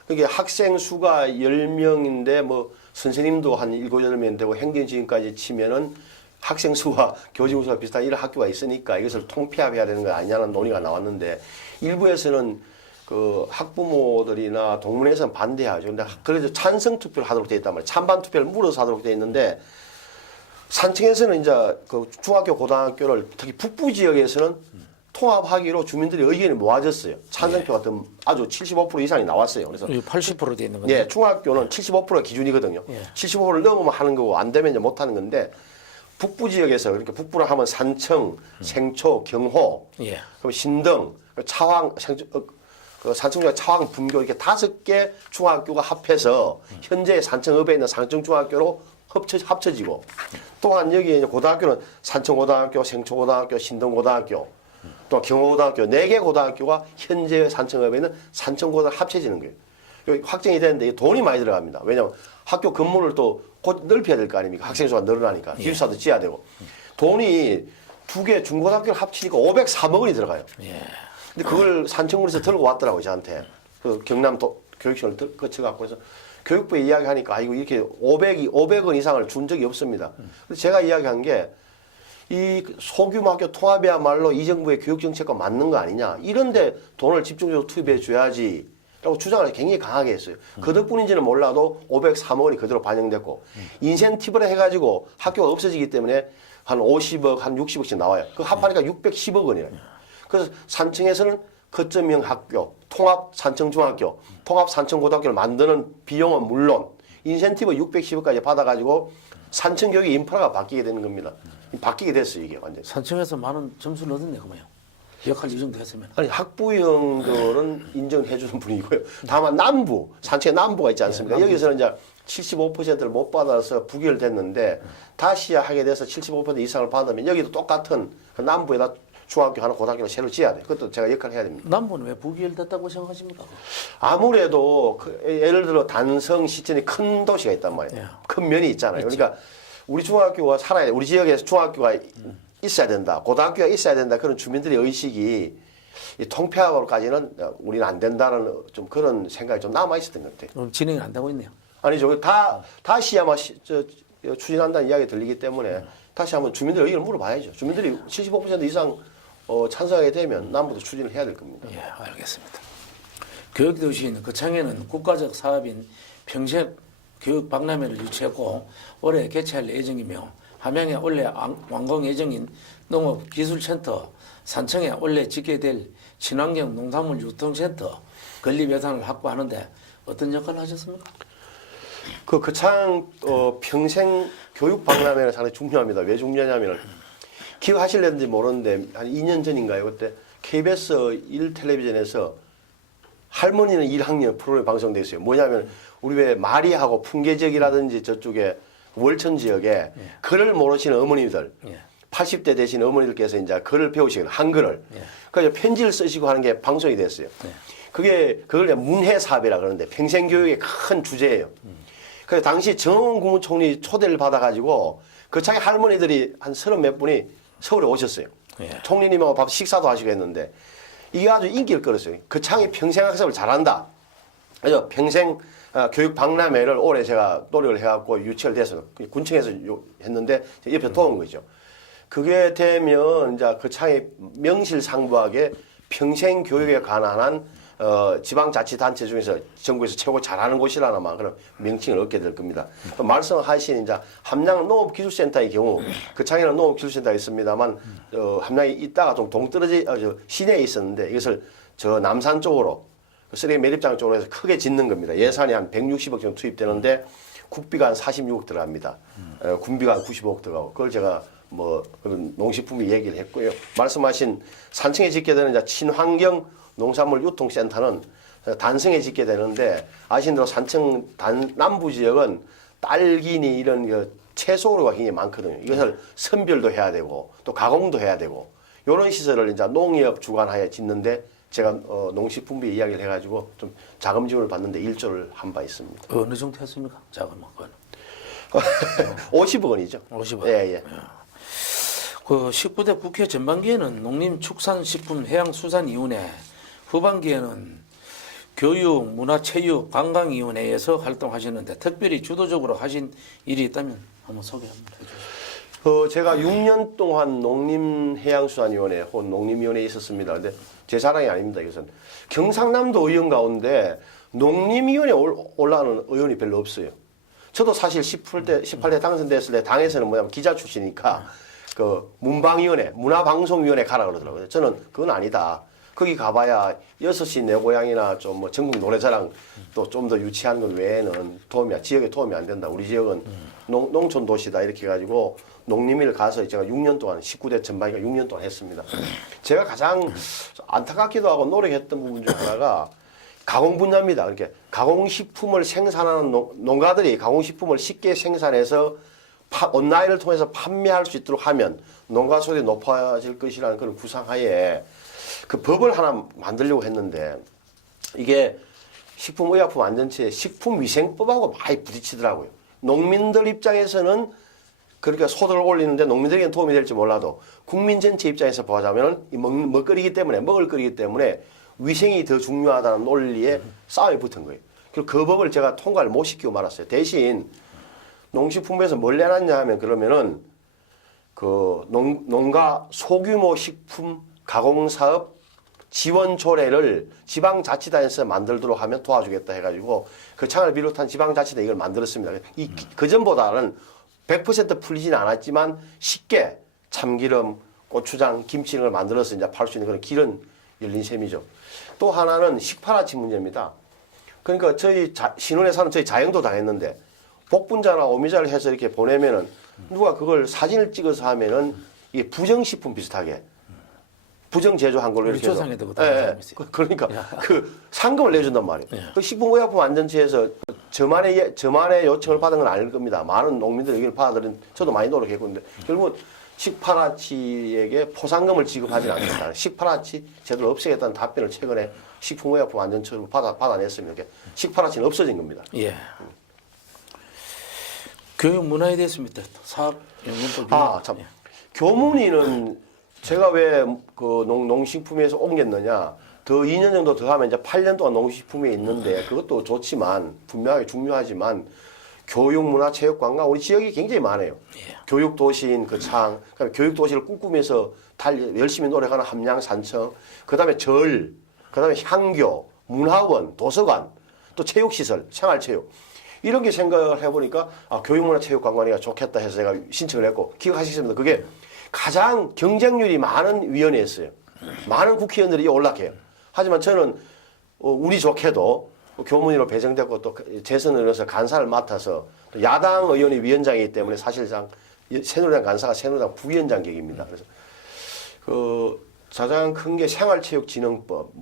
그게 학생 수가 10명인데 뭐 선생님도 한 7, 8명 되고 행정지원까지 치면은 학생 수와 교직 수가 비슷한 이런 학교가 있으니까 이것을 통폐합해야 되는 거 아니냐는 논의가 나왔는데 일부에서는 그 학부모들이나 동문회에서는 반대하죠. 근데 그래서 찬성 투표를 하도록 되어 있단 말이에요. 찬반 투표를 물어서 하도록 되어 있는데 산청에서는 이제 그 중학교, 고등학교를 특히 북부 지역에서는 통합하기로 주민들의 의견이 모아졌어요. 찬성표가 아주 75% 이상이 나왔어요. 그래서 80% 돼 있는 거죠. 예, 중학교는 75%가 기준이거든요. 예. 75%를 넘으면 하는 거고 안 되면 이제 못 하는 건데 북부 지역에서 그러니까 북부라 하면 산청, 생초, 경호, 예. 그럼 신등, 차왕, 그 산청중학 차왕 분교 이렇게 5개 중학교가 합해서 현재 산청읍에 있는 산청중학교로 합쳐지고 또한 여기 이제 고등학교는 산청고등학교, 생초고등학교, 신등고등학교 또 경호고등학교 4개 고등학교가 현재 산청읍에 있는 산청고등학교 합쳐지는 거예요. 여기 확정이 되는데 돈이 많이 들어갑니다. 왜냐하면 학교 건물을 또 곧 넓혀야 될 거 아닙니까? 학생 수가 늘어나니까 기숙사도 지어야 되고 돈이 2개 중고등학교를 합치니까 503억 원이 들어가요. 예. 근데 그걸 산청군에서 들고 왔더라고요, 저한테. 그 경남 교육청을 거쳐갖고 해서 교육부에 이야기하니까 아이고 이렇게 500원 이상을 준 적이 없습니다. 그래서 제가 이야기한 게 이 소규모 학교 통합이야말로 이 정부의 교육정책과 맞는 거 아니냐. 이런데 돈을 집중적으로 투입해 줘야지. 라고 주장을 굉장히 강하게 했어요. 그 덕분인지는 몰라도 503억 원이 그대로 반영됐고 인센티브를 해가지고 학교가 없어지기 때문에 한 50억, 한 60억씩 나와요. 그 합하니까 610억 원이에요. 그래서 산청에서는 거점형 학교, 통합 산청중학교, 통합 산청고등학교를 만드는 비용은 물론 인센티브 610억까지 받아가지고 산청교육의 인프라가 바뀌게 되는 겁니다. 바뀌게 됐어요, 이게 완전. 산청에서 많은 점수를 얻었네, 그러면. 역할 이 정도 했으면. 아니, 학부형들은 인정해주는 분이고요. 다만 남부, 산청의 남부가 있지 않습니까? 여기서는 이제 75%를 못 받아서 부결됐는데 다시 하게 돼서 75% 이상을 받으면 여기도 똑같은 그 남부에다 중학교 하나 고등학교를 새로 지어야 돼. 그것도 제가 역할을 해야 됩니다. 남부는 왜 부결됐다고 생각하십니까? 아무래도 예를 들어 단성, 시천이 큰 도시가 있단 말이에요. 예. 큰 면이 있잖아요. 그렇죠. 그러니까 우리 중학교가 살아야 돼. 우리 지역에서 중학교가 있어야 된다. 고등학교가 있어야 된다. 그런 주민들의 의식이 이 통폐합으로까지는 우리는 안 된다는 좀 그런 생각이 좀 남아 있었던 것 같아요. 그럼 진행이 안 되고 있네요. 아니죠. 다시 아마 추진한다는 이야기 들리기 때문에 다시 한번 주민들 의견을 물어봐야죠. 주민들이 75% 이상 찬성하게 되면 남부도 추진을 해야 될 겁니다. 예, 알겠습니다. 교육도시인 거창에는 국가적 사업인 평생 교육 박람회를 유치했고 올해 개최할 예정이며 함양에 원래 완공 예정인 농업기술센터, 산청에 원래 짓게 될 친환경 농산물 유통센터 건립 예산을 확보하는데 어떤 역할을 하셨습니까? 그 거창 평생 교육 박람회는 상당히 중요합니다. 왜 중요하냐면 기억하실는지 모르는데 한 2년 전인가요? 그때 KBS 1텔레비전에서 할머니는 1학년 프로그램 방송돼 있어요. 뭐냐면 우리 왜 마리하고 풍계지역이라든지 저쪽에 월천 지역에 글을 모르시는 어머니들 80대 되신 어머니들께서 이제 글을 배우시거든요. 한글을. 예. 그래서 편지를 쓰시고 하는 게 방송이 됐어요. 네. 그걸 문해사업이라 그러는데 평생교육의 큰 주제예요. 그래서 당시 정홍 국무총리 초대를 받아가지고 그 자기 할머니들이 한 30몇 분이 서울에 오셨어요. 예. 총리님하고 밥 식사도 하시고 했는데 이게 아주 인기를 끌었어요. 그 창이 평생학습을 잘한다. 그래서 평생 교육 박람회를 올해 제가 노력을 해갖고 유치를 돼서 군청에서 했는데 옆에 도운 거죠. 그게 되면 이제 그 창이 명실상부하게 평생 교육에 관한 지방자치단체 중에서 전국에서 최고 잘하는 곳이라는 아마 그런 명칭을 얻게 될 겁니다. 말씀하신 이제 함양 농업기술센터의 경우 그 창에는 농업기술센터가 있습니다만 함양에 있다가 좀 동떨어지 시내에 있었는데 이것을 저 남산 쪽으로 쓰레기 매립장 쪽으로 해서 크게 짓는 겁니다. 예산이 한 160억 정도 투입되는데 국비가 한 46억 들어갑니다. 군비가 한 95억 들어가고 그걸 제가 그런 농식품이 얘기를 했고요. 말씀하신 산청에 짓게 되는 이제 친환경 농산물 유통센터는 단성에 짓게 되는데 아시는 대로 산청 남부 지역은 딸기니 이런 채소류가 굉장히 많거든요. 이것을 선별도 해야 되고 또 가공도 해야 되고 이런 시설을 이제 농협 주관하에 짓는데 제가 농식품부에 이야기를 해가지고 좀 자금 지원을 받는데 1조를 한 바 있습니다. 어느 정도 했습니까? 자금은? 50억 원이죠. 50억. 예, 예. 그 19대 국회 전반기에는 농림축산식품해양수산위원회, 후반기에는 교육, 문화체육, 관광위원회에서 활동하시는데 특별히 주도적으로 하신 일이 있다면 한번 소개 한번 해주세요. 제가 6년 동안 농림해양수산위원회 혹은 농림위원회에 있었습니다. 근데 제 자랑이 아닙니다. 이것은 경상남도 의원 가운데 농림위원회에 올라가는 의원이 별로 없어요. 저도 사실 18대 당선됐을 때 당에서는 뭐냐면 기자 출신이니까 그 문방위원회, 문화방송위원회 가라 그러더라고요. 저는 그건 아니다. 거기 가봐야 6시 내 고향이나 좀 뭐 전국 노래자랑 또 좀 더 유치하는 것 외에는 지역에 도움이 안 된다. 우리 지역은 농촌 도시다. 이렇게 해가지고 농림위를 가서 제가 6년 동안 19대 전반기가 6년 동안 했습니다. 제가 가장 안타깝기도 하고 노력했던 부분 중 하나가 가공 분야입니다. 이렇게 가공식품을 생산하는 농가들이 가공식품을 쉽게 생산해서 온라인을 통해서 판매할 수 있도록 하면 농가 소득이 높아질 것이라는 그런 구상하에 그 법을 하나 만들려고 했는데 이게 식품의약품안전처의 식품위생법하고 많이 부딪히더라고요. 농민들 입장에서는 그렇게 소득을 올리는데 농민들에게는 도움이 될지 몰라도 국민 전체 입장에서 보자면 먹거리기 때문에 위생이 더 중요하다는 논리에 싸움이 붙은 거예요. 그리고 그 법을 제가 통과를 못 시키고 말았어요. 대신 농식품부에서 뭘 내놨냐 하면 그러면은 그 농가 소규모 식품 가공사업 지원 조례를 지방자치단에서 만들도록 하면 도와주겠다 해가지고 그 창을 비롯한 지방자치단 이걸 만들었습니다. 그전보다는 100% 풀리지는 않았지만 쉽게 참기름, 고추장, 김치 이런 걸 만들어서 이제 팔 수 있는 그런 길은 열린 셈이죠. 또 하나는 식판아치 문제입니다. 그러니까 저희 신혼에 사는 저희 자영도 당했는데 복분자나 오미자를 해서 이렇게 보내면은 누가 그걸 사진을 찍어서 하면은 이게 부정식품 비슷하게 부정 제조한 걸로 이렇게 해서 그러니까 그 상금을 내준단 말이에요. 그 식품의약품안전처에서 저만의 요청을 받은 건 아닐 겁니다. 많은 농민들이 의견을 받아들인 저도 많이 노력했고 근데 결국은 식판아치에게 포상금을 지급하지 않겠다. 식판아치 제도를 없애겠다는 답변을 최근에 식품의약품안전처로 받아냈습니다. 식판아치는 없어진 겁니다. 예. 교육 문화에 대해서입니다. 사업연구법. 참. 교문위는 제가 왜 그 농식품에서 옮겼느냐. 더 2년 정도 더 하면 이제 8년 동안 농식품에 있는데 그것도 좋지만 분명하게 중요하지만 교육, 문화, 체육, 관광 우리 지역이 굉장히 많아요. 예. 교육 도시인 그 창, 교육 도시를 꿈꾸면서 열심히 노력하는 함양, 산청, 그다음에 절, 그다음에 향교, 문화원, 도서관, 또 체육시설, 생활체육 이런 게 생각을 해보니까 교육, 문화, 체육, 관광이가 좋겠다 해서 제가 신청을 했고 기억하시겠습니다. 그게 가장 경쟁률이 많은 위원회였어요. 많은 국회의원들이 올라해요. 하지만 저는 운이 좋게도 교문위로 배정됐고 또 재선을 해서 간사를 맡아서 야당 의원이 위원장이기 때문에 사실상 새누리당 간사가 새누리당 부위원장 격입니다. 그래서 그 가장 큰 게 생활체육진흥법,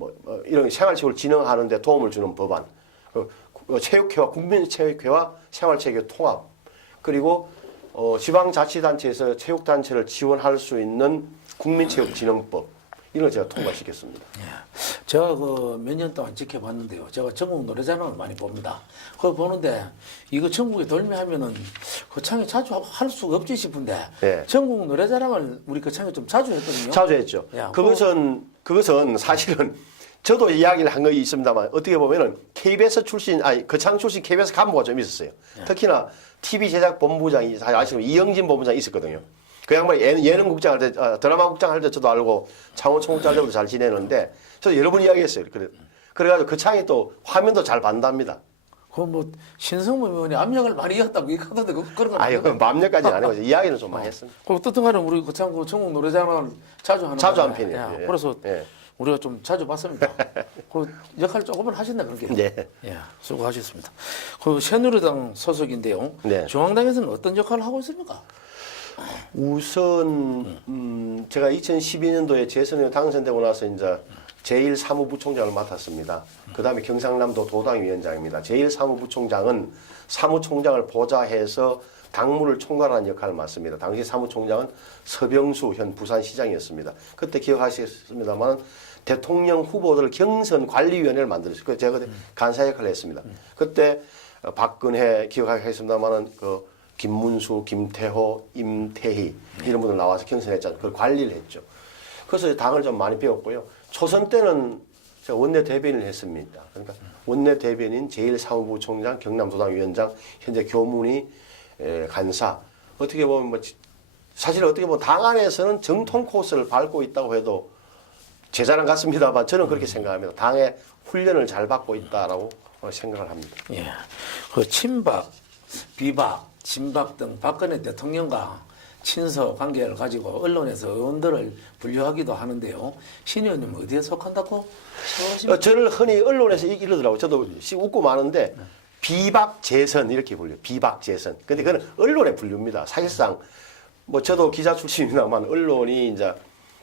이런 생활체육을 진흥하는 데 도움을 주는 법안, 체육회와 국민체육회와 생활체육 통합, 그리고 지방자치단체에서 체육단체를 지원할 수 있는 국민체육진흥법 이런 걸 제가 통과시켰습니다. 제가 그 몇 년 동안 지켜봤는데요. 제가 전국 노래자랑을 많이 봅니다. 그거 보는데 이거 전국에 돌매하면은 거창에 자주 할 수가 없지 싶은데 예. 전국 노래자랑을 우리 거창에 좀 자주 했거든요. 자주 했죠. 야, 그것은 사실은 저도 이야기를 한 거 있습니다만 어떻게 보면은 KBS 출신, 거창 출신 KBS 간부가 좀 있었어요. 특히나 TV 제작 본부장이 사실 아시는 이영진 본부장이 있었거든요. 그 양반이 예능 국장 할 때, 드라마 국장 할 때 저도 알고 창원 총국장 때도 잘 지내는데 저도 여러 번 이야기했어요. 그래가지고 거창이 또 화면도 잘 반답니다. 그 뭐 신성문 의원이 압력을 많이 이었다고 얘기하던데 그런 건 아유, 맘력까지는 아니고 이야기는 좀 많이 했습니다. 그 어떻든간에 우리 거창 그 전국 노래자랑을 자주 하는 자주 한 거잖아요. 편이에요. 예, 예. 그래서 예. 우리가 좀 자주 봤습니다. 그 역할 조금은 하셨나 그렇게? 네. 예, 수고하셨습니다. 그 새누리당 소속인데요. 네. 중앙당에서는 어떤 역할을 하고 있습니까? 우선 제가 2012년도에 재선에 당선되고 나서 이제 제1사무부총장을 맡았습니다. 그다음에 경상남도 도당위원장입니다. 제1사무부총장은 사무총장을 보좌해서 당무를 총괄하는 역할을 맡습니다. 당시 사무총장은 서병수 현 부산시장이었습니다. 그때 기억하시겠습니다만 대통령 후보들 경선 관리위원회를 만들었어요. 그 제가 그때 간사 역할을 했습니다. 그때 박근혜 기억하시겠습니다만은 그 김문수, 김태호, 임태희 이런 분들 나와서 경선했잖아요. 그걸 관리를 했죠. 그래서 당을 좀 많이 배웠고요. 초선 때는 제가 원내 대변인을 했습니다. 그러니까 원내 대변인, 제1사무부총장, 경남도당위원장, 현재 교문위 간사. 어떻게 보면 뭐 사실 어떻게 보면 당 안에서는 정통 코스를 밟고 있다고 해도 제 자랑 같습니다만 저는 그렇게 생각합니다. 당의 훈련을 잘 받고 있다라고 생각을 합니다. 예, 그 친박, 비박, 친박 등 박근혜 대통령과 친서 관계를 가지고 언론에서 의원들을 분류하기도 하는데요. 신 의원님 어디에 속한다고? 저를 흔히 언론에서 이러더라고요. 저도 웃고 마는데 비박 재선 이렇게 불려요. 비박 재선. 근데 그건 언론의 분류입니다. 사실상 뭐 저도 기자 출신이나만 언론이 이제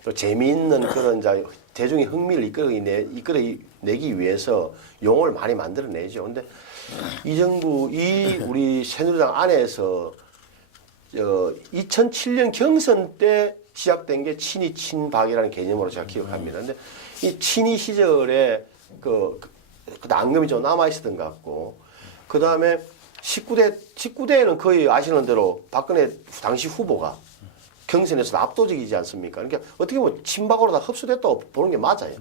또 재미있는 그런 이제 대중의 흥미를 이끌어내기 위해서 용어를 많이 만들어내죠. 근데 이 정부, 우리 새누리당 안에서 2007년 경선 때 시작된 게 친이 친박이라는 개념으로 제가 기억합니다. 근데 이 친이 시절에 그 앙금이 좀 남아 있었던 것 같고, 그 다음에 19대에는 거의 아시는 대로 박근혜 당시 후보가 경선에서 압도적이지 않습니까? 그러니까 어떻게 보면 친박으로 다 흡수됐다고 보는 게 맞아요.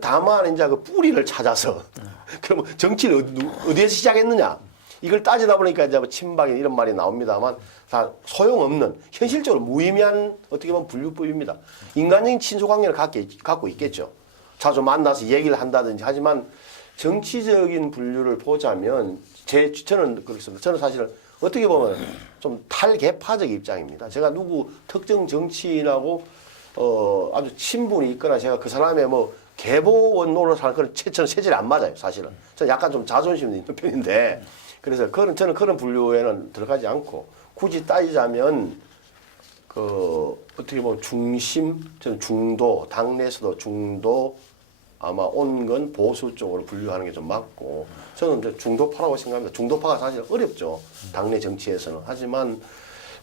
다만 이제 그 뿌리를 찾아서 그러면 정치를 어디에서 시작했느냐? 이걸 따지다 보니까 이제 뭐 친박인 이런 말이 나옵니다만 다 소용없는 현실적으로 무의미한 어떻게 보면 분류법입니다. 인간적인 친소 관계를 갖고 있겠죠. 자주 만나서 얘기를 한다든지 하지만 정치적인 분류를 보자면 저는 그렇습니다. 저는 사실은 어떻게 보면 좀 탈개파적 입장입니다. 제가 누구 특정 정치인하고 아주 친분이 있거나 제가 그 사람의 뭐 계보원 노릇하는 그런 저는 체질이 안 맞아요. 사실은 저는 약간 좀 자존심이 있는 편인데 그래서 저는 그런 분류에는 들어가지 않고 굳이 따지자면 그 어떻게 보면 저는 중도 당내에서도 중도 아마 온 건 보수 쪽으로 분류하는 게 좀 맞고 저는 이제 중도파라고 생각합니다. 중도파가 사실 어렵죠. 당내 정치에서는. 하지만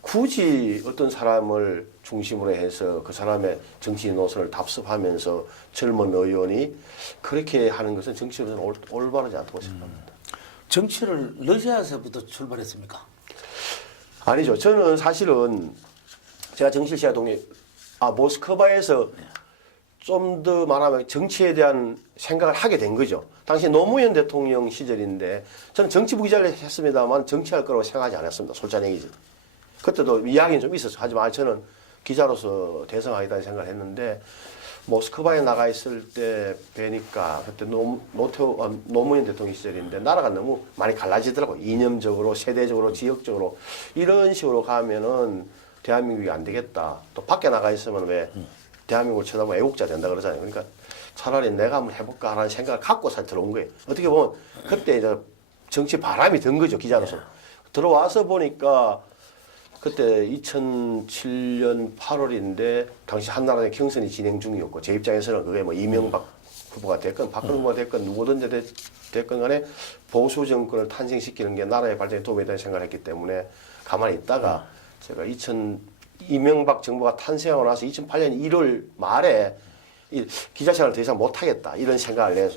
굳이 어떤 사람을 중심으로 해서 그 사람의 정치 노선을 답습하면서 젊은 의원이 그렇게 하는 것은 정치적으로는 올바르지 않다고 생각합니다. 정치를 러시아에서부터 출발했습니까? 아니죠. 저는 사실은 제가 정치시야 동네 모스크바에서 좀 더 말하면 정치에 대한 생각을 하게 된 거죠. 당시 노무현 대통령 시절인데 저는 정치부 기자를 했습니다만 정치할 거라고 생각하지 않았습니다. 솔직하게. 그때도 이야기는 좀 있었어요. 하지만 저는 기자로서 대성하겠다는 생각을 했는데 모스크바에 나가 있을 때 뵈니까 그때 노무현 대통령 시절인데 나라가 너무 많이 갈라지더라고요. 이념적으로, 세대적으로, 지역적으로. 이런 식으로 가면은 대한민국이 안 되겠다. 또 밖에 나가 있으면 왜 대한민국을 쳐다보면 애국자 된다 그러잖아요. 그러니까 차라리 내가 한번 해볼까 하는 생각을 갖고 사실 들어온 거예요. 어떻게 보면 그때 이제 정치 바람이 든 거죠. 기자로서. 들어와서 보니까 그때 2007년 8월인데 당시 한나라의 경선이 진행 중이었고 제 입장에서는 그게 뭐 이명박 후보가 됐건 박근혜 후보가 됐건 누구든지 됐건 간에 보수 정권을 탄생시키는 게 나라의 발전에 도움이 된다는 생각을 했기 때문에 가만히 있다가 제가 이명박 정부가 탄생하고 나서 2008년 1월 말에 이 기자생활을 더 이상 못하겠다 이런 생각을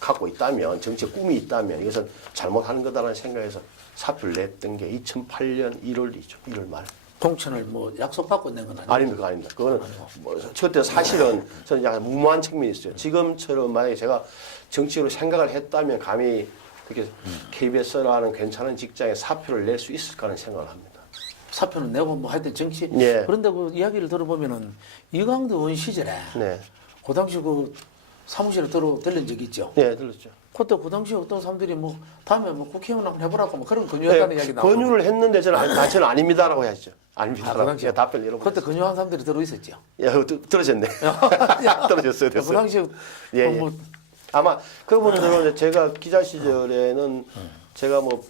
갖고 있다면 정치 꿈이 있다면 이것은 잘못하는 거다라는 생각에서 사표를 냈던 게 2008년 1월이죠. 1월 말. 공천을 뭐 약속받고 낸 건 아니에요? 아닙니다. 아닙니다. 그거는 뭐 그때 사실은 저는 약간 무모한 측면이 있어요. 지금처럼 만약에 제가 정치로 생각을 했다면 감히 그렇게 KBS라는 괜찮은 직장에 사표를 낼 수 있을까 하는 생각을 합니다. 사표는 내고 뭐 하여튼 정치. 예. 그런데 그 이야기를 들어보면은 이강도 의원 시절에 네. 그 당시 그 사무실에 들린 적이 있죠. 네, 들었죠. 그때 그 당시 어떤 사람들이 뭐 다음에 뭐 국회의원 한번 해보라고 뭐 그런 권유했다는 이야기 나오고. 권유를 했는데 저는 아닙니다라고 했죠. 아닙니다라고. 당시에 제가 답변을 잃어버렸어요. 그때 권유한 사람들이 들어있었죠. 예, 들어졌네. 떨어졌어요. 그 됐어요. 당시 예, 뭐 아마 그분들은 제가 기자 시절에는 제가 뭐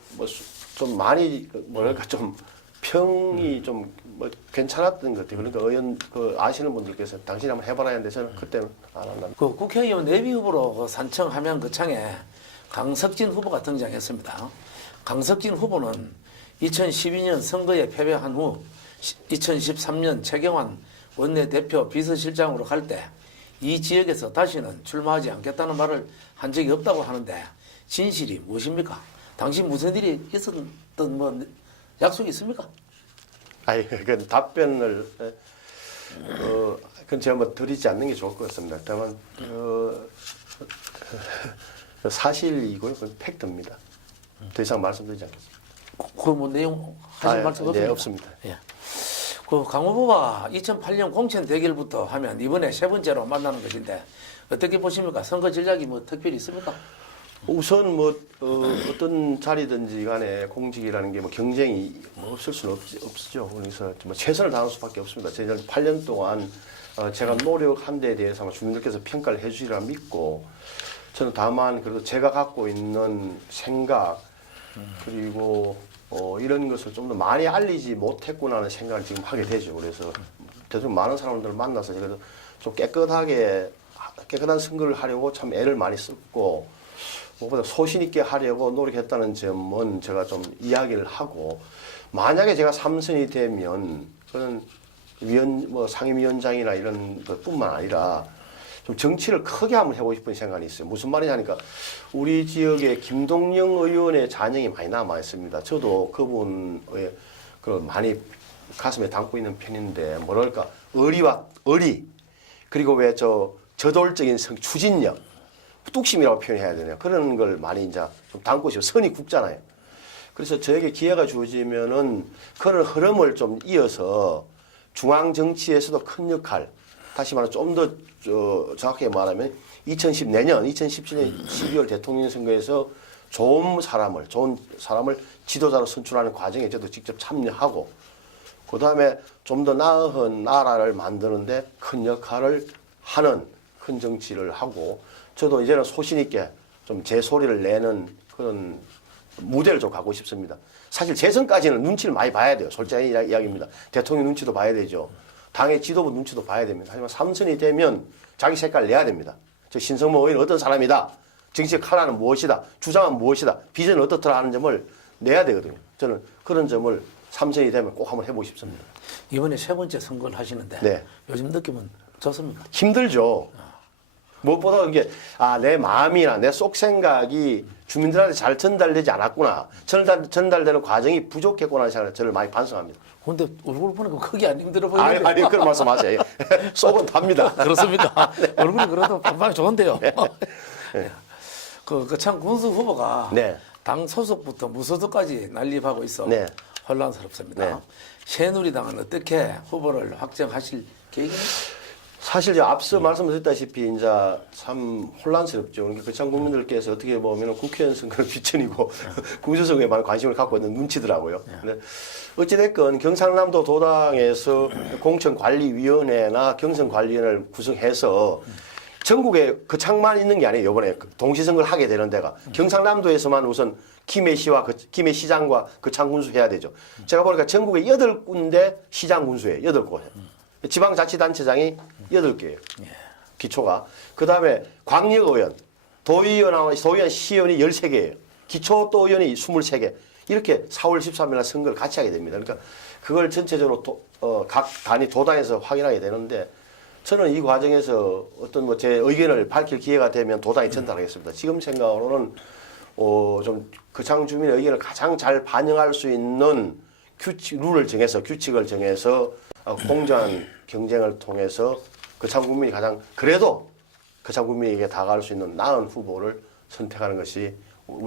좀 많이 뭐랄까 좀 평이 좀 뭐 괜찮았던 것 같아요. 그러니까 의원 그 아시는 분들께서 당신이 한번 해봐라 했는데 저는 그때는 안 한다. 그 국회의원 내비 후보로 그 산청 함양 거창에 강석진 후보가 등장했습니다. 강석진 후보는 2012년 선거에 패배한 후 2013년 최경환 원내대표 비서실장으로 갈 때 이 지역에서 다시는 출마하지 않겠다는 말을 한 적이 없다고 하는데 진실이 무엇입니까? 당시 무슨 일이 있었던 뭐 약속이 있습니까? 아니, 그 답변을 그건 제가 뭐 드리지 않는 게 좋을 것 같습니다. 다만 사실이고요, 그건 팩트입니다. 더 이상 말씀드리지 않겠습니다. 그 뭐 내용 하실 말씀 없습니까? 네, 없습니다. 예. 그 강 후보가 2008년 공천 대결부터 하면 이번에 세 번째로 만나는 것인데 어떻게 보십니까? 선거 전략이 뭐 특별히 있습니까? 우선 뭐 어떤 자리든지 간에 공직이라는 게 뭐 경쟁이 없을 수는 없죠. 그래서 뭐 최선을 다하는 수밖에 없습니다. 제가 8년 동안 제가 노력한 데에 대해서 아마 주민들께서 평가를 해주리라 믿고 저는 다만 그래도 제가 갖고 있는 생각 그리고 이런 것을 좀 더 많이 알리지 못했구나 하는 생각을 지금 하게 되죠. 그래서 대충 많은 사람들을 만나서 그래도 좀 깨끗한 선거를 하려고 참 애를 많이 썼고 무엇보다 소신 있게 하려고 노력했다는 점은 제가 좀 이야기를 하고 만약에 제가 3선이 되면 그런 상임위원장이나 이런 것뿐만 아니라 좀 정치를 크게 한번 해보고 싶은 생각이 있어요. 무슨 말이냐니까 우리 지역에 김동영 의원의 잔영이 많이 남아 있습니다. 저도 그분의 많이 가슴에 담고 있는 편인데 뭐랄까 의리 그리고 왜 저돌적인 추진력 뚝심이라고 표현해야 되네요. 그런 걸 많이 이제 좀 담고 싶어요. 선이 굵잖아요. 그래서 저에게 기회가 주어지면은 그런 흐름을 좀 이어서 중앙 정치에서도 큰 역할, 다시 말해 좀 더 정확하게 말하면 2017년 12월 대통령 선거에서 좋은 사람을 지도자로 선출하는 과정에 저도 직접 참여하고 그 다음에 좀 더 나은 나라를 만드는데 큰 역할을 하는 큰 정치를 하고 저도 이제는 소신 있게 좀 제 소리를 내는 그런 무대를 좀 갖고 싶습니다. 사실 재선까지는 눈치를 많이 봐야 돼요. 솔직히 이야기입니다. 대통령 눈치도 봐야 되죠. 당의 지도부 눈치도 봐야 됩니다. 하지만 3선이 되면 자기 색깔을 내야 됩니다. 저 신성모 의원은 어떤 사람이다. 정치의 카라는 무엇이다. 주장은 무엇이다. 비전은 어떻더라 하는 점을 내야 되거든요. 저는 그런 점을 3선이 되면 꼭 한번 해보고 싶습니다. 이번에 세 번째 선거를 하시는데 네. 요즘 느낌은 좋습니까? 힘들죠. 무엇보다 이게 내 마음이나 내 속 생각이 주민들한테 잘 전달되지 않았구나. 전달되는 과정이 부족했구나 하는 생각을 저를 많이 반성합니다. 근데 얼굴 보니까 크게 안 힘들어 보이는데. 아니 그런 말씀하세요. 속은 답니다. 그렇습니까? 얼굴이 그래도 반방 좋은데요. 그 참 군수 후보가 네. 당 소속부터 무소속까지 난립하고 있어 네. 혼란스럽습니다. 네. 새누리당은 어떻게 후보를 확정하실 계획입니까? 사실 앞서 말씀드렸다시피 이제 참 혼란스럽죠. 그러니까 거창 국민들께서 어떻게 보면 국회의원 선거는 뒷전이고 군수선거에 많은 관심을 갖고 있는 눈치더라고요. 근데 어찌됐건 경상남도 도당에서 공천관리위원회나 경선관리위원회를 구성해서 전국에 거창만 있는 게 아니에요. 이번에 동시선거를 하게 되는 데가 경상남도에서만 우선 김해시와 김해시장과 거창군수 해야 되죠. 제가 보니까 전국에 8군데 시장 군수예요. 8곳에. 지방자치단체장이 8개예요. 기초가. 그 다음에 광역의원, 도의원, 시의원이 13개예요. 기초 또 의원이 23개. 이렇게 4월 13일 날 선거를 같이 하게 됩니다. 그러니까 그걸 전체적으로 각 단위 도당에서 확인하게 되는데 저는 이 과정에서 어떤 뭐 제 의견을 밝힐 기회가 되면 도당에 전달하겠습니다. 지금 생각으로는 좀 거창 주민의 의견을 가장 잘 반영할 수 있는 룰을 정해서 규칙을 정해서 공정한 경쟁을 통해서 거창 국민이 가장 그래도 거창 국민에게 다가갈 수 있는 나은 후보를 선택하는 것이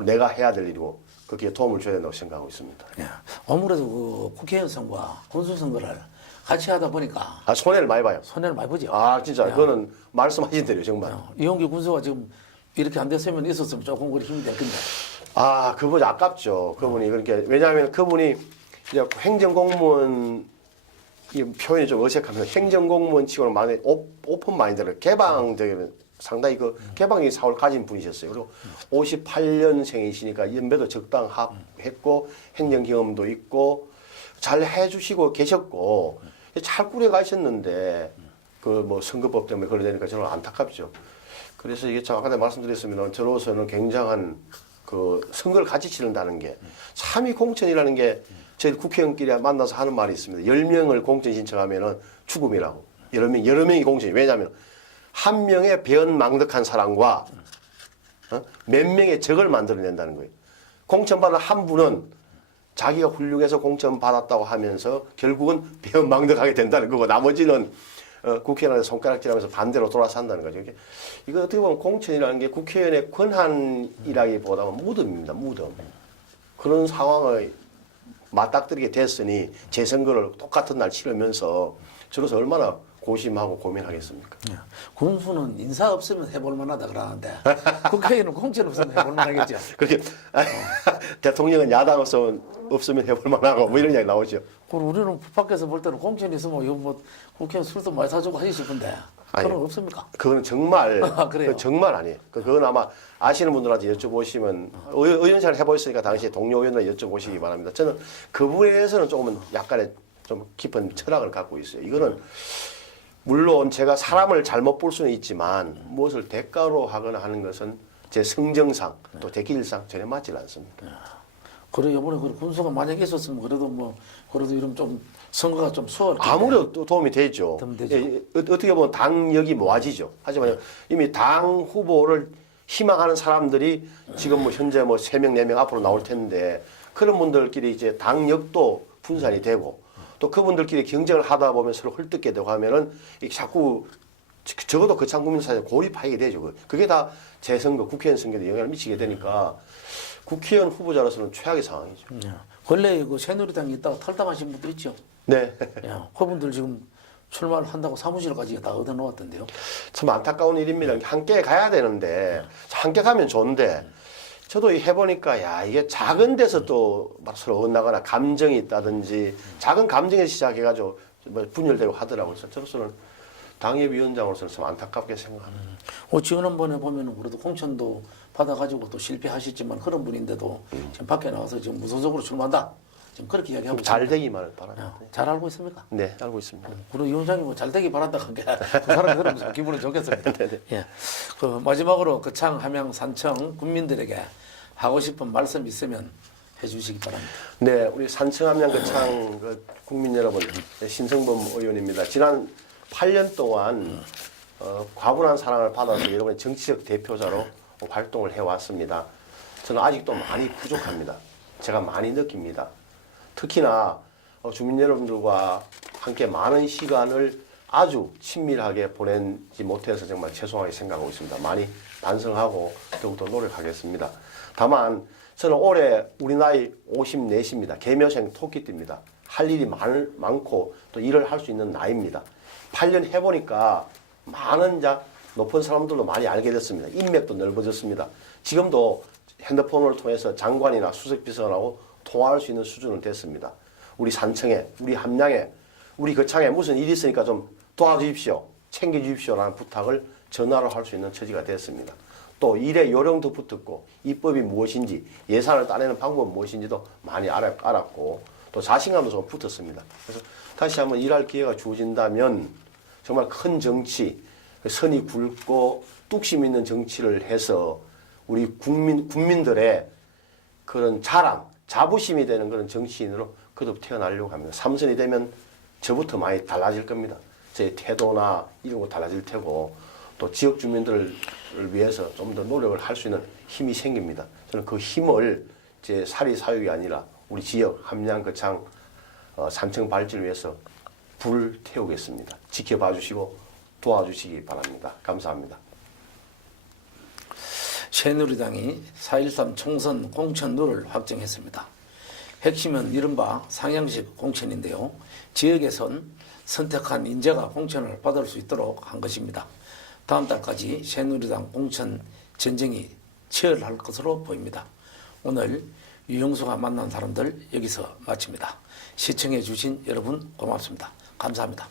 내가 해야 될 일이고 거기에 도움을 줘야 된다고 생각하고 있습니다. 예. 아무래도 그 국회의원 선거와 군수 선거를 같이 하다 보니까 손해를 많이 봐요. 손해를 많이 보죠. 진짜 그거는 말씀하신 대로 정말. 이용기 군수가 지금 이렇게 안 됐으면 있었으면 조금 그리 힘이 될 건데. 그분이 아깝죠. 그분이 그렇게 왜냐하면 그분이 이제 행정공무원 이 표현이 좀 어색합니다. 행정공무원 치고는 많이 오픈 마인드를 개방적인 상당히 그 개방적인 사고를 가진 분이셨어요. 그리고 58년생이시니까 연배도 적당했고 행정 경험도 있고 잘 해주시고 계셨고 잘 꾸려 가셨는데 그 뭐 선거법 때문에 그러다 보니까 저는 안타깝죠. 그래서 이게 참 아까 말씀드렸으면 저로서는 굉장한 그 선거를 같이 치른다는 게 3위 공천이라는 게 저희 국회의원끼리 만나서 하는 말이 있습니다. 10명을 공천 신청하면은 죽음이라고. 여러 명이 공천이. 왜냐하면 한 명의 배은망덕한 사람과 몇 명의 적을 만들어낸다는 거예요. 공천받은 한 분은 자기가 훌륭해서 공천받았다고 하면서 결국은 배은망덕하게 된다는 거고 나머지는 국회의원한테 손가락질하면서 반대로 돌아서 한다는 거죠. 이거 어떻게 보면 공천이라는 게 국회의원의 권한이라기보다는 무덤입니다. 무덤. 그런 상황을 맞닥뜨리게 됐으니 재선거를 똑같은 날 치르면서 저로서 얼마나 고심하고 고민하겠습니까? 군수는 인사 없으면 해볼 만하다 그러는데 국회의원은 공천 없으면 해볼 만하겠죠. 그렇게 대통령은 야당 없으면 해볼 만하고 뭐 이런 이야기 나오죠. 그리고 우리는 밖에서 볼 때는 공천이 있으면 이거 뭐 국회의원 술도 많이 사주고 하시 싶은데 그런 거 없습니까? 그거는 정말 그래요? 정말 아니에요. 그건 아마 아시는 분들한테 여쭤보시면 의원생활 해보셨으니까 당시에 동료 의원들 여쭤보시기 바랍니다. 저는 그 부분에 대해서는 조금은 약간의 좀 깊은 철학을 갖고 있어요. 이거는 물론 제가 사람을 잘못 볼 수는 있지만 무엇을 대가로 하거나 하는 것은 제 성정상 또 대기질상 전혀 맞지 않습니다. 그래 이번에 그 군수가 만약에 있었으면 그래도 이런 좀 선거가 좀 수월. 아무래도 또 도움이 되죠. 도움이 되죠. 어떻게 보면 당력이 모아지죠. 하지만 이미 당 후보를 희망하는 사람들이 지금 뭐 현재 뭐 3명, 4명 앞으로 나올 텐데 그런 분들끼리 이제 당력도 분산이 되고 또 그분들끼리 경쟁을 하다 보면 서로 헐뜯게 되고 하면은 자꾸 적어도 거창 국민 사회에 고립하게 되죠. 그게 다 재선거, 국회의원 선거에 영향을 미치게 되니까 국회의원 후보자로서는 최악의 상황이죠. 원래 그 새누리당이 있다가 탈당하신 분들 있죠. 네. 그분들 지금 출마를 한다고 사무실까지 다 얻어놓았던데요. 참 안타까운 일입니다. 함께 가야 되는데 함께 가면 좋은데 저도 해보니까 야 이게 작은 데서 또 막 서로 엇나거나 감정이 있다든지 작은 감정에서 시작해가지고 뭐 분열되고 하더라고요. 그래서 저로서는 당협위원장으로서는 참 안타깝게 생각합니다. 지난번에 보면은 그래도 공천도 받아가지고 또 실패하셨지만 그런 분인데도 지금 밖에 나와서 지금 무소속으로 출마한다. 지금 그렇게 이야기하고 잘 되기만을 바랍니다. 잘 알고 있습니까? 네, 알고 있습니다. 그리고 위원장이 뭐 잘 되기 바란다 한 게 그 사람이 들으면서 기분이 좋겠습니다. 예. 그 마지막으로 거창, 함양, 산청 국민들에게 하고 싶은 말씀 있으면 해주시기 바랍니다. 네, 우리 산청 함양 거창 그 국민 여러분, 신성범 의원입니다. 지난 8년 동안 과분한 사랑을 받아서 여러분의 정치적 대표자로 활동을 해왔습니다. 저는 아직도 많이 부족합니다. 제가 많이 느낍니다. 특히나 주민 여러분들과 함께 많은 시간을 아주 친밀하게 보내지 못해서 정말 죄송하게 생각하고 있습니다. 많이 반성하고 더욱더 노력하겠습니다. 다만 저는 올해 우리 나이 54입니다. 개묘생 토끼띠입니다. 할 일이 많고 또 일을 할 수 있는 나이입니다. 8년 해보니까 많은 높은 사람들도 많이 알게 됐습니다. 인맥도 넓어졌습니다. 지금도 핸드폰을 통해서 장관이나 수석비서관하고 통화할 수 있는 수준은 됐습니다. 우리 산청에, 우리 함양에, 우리 거창에 무슨 일이 있으니까 좀 도와주십시오. 챙겨주십시오라는 부탁을 전화로 할 수 있는 처지가 됐습니다. 또 일의 요령도 붙었고 입법이 무엇인지 예산을 따내는 방법은 무엇인지도 많이 알았고 또 자신감도 좀 붙었습니다. 그래서 다시 한번 일할 기회가 주어진다면 정말 큰 정치, 선이 굵고 뚝심 있는 정치를 해서 우리 국민들의 그런 자랑, 자부심이 되는 그런 정치인으로 거듭 태어나려고 합니다. 3선이 되면 저부터 많이 달라질 겁니다. 제 태도나 이런 거 달라질 테고 또 지역 주민들을 위해서 좀 더 노력을 할 수 있는 힘이 생깁니다. 저는 그 힘을 제 사리 사욕이 아니라 우리 지역 함양 거창 산청 발전을 위해서 불 태우겠습니다. 지켜봐 주시고 도와주시기 바랍니다. 감사합니다. 새누리당이 4.13 총선 공천룰을 확정했습니다. 핵심은 이른바 상향식 공천인데요. 지역에선 선택한 인재가 공천을 받을 수 있도록 한 것입니다. 다음 달까지 새누리당 공천 전쟁이 치열할 것으로 보입니다. 오늘 유영수가 만난 사람들 여기서 마칩니다. 시청해 주신 여러분 고맙습니다. 감사합니다.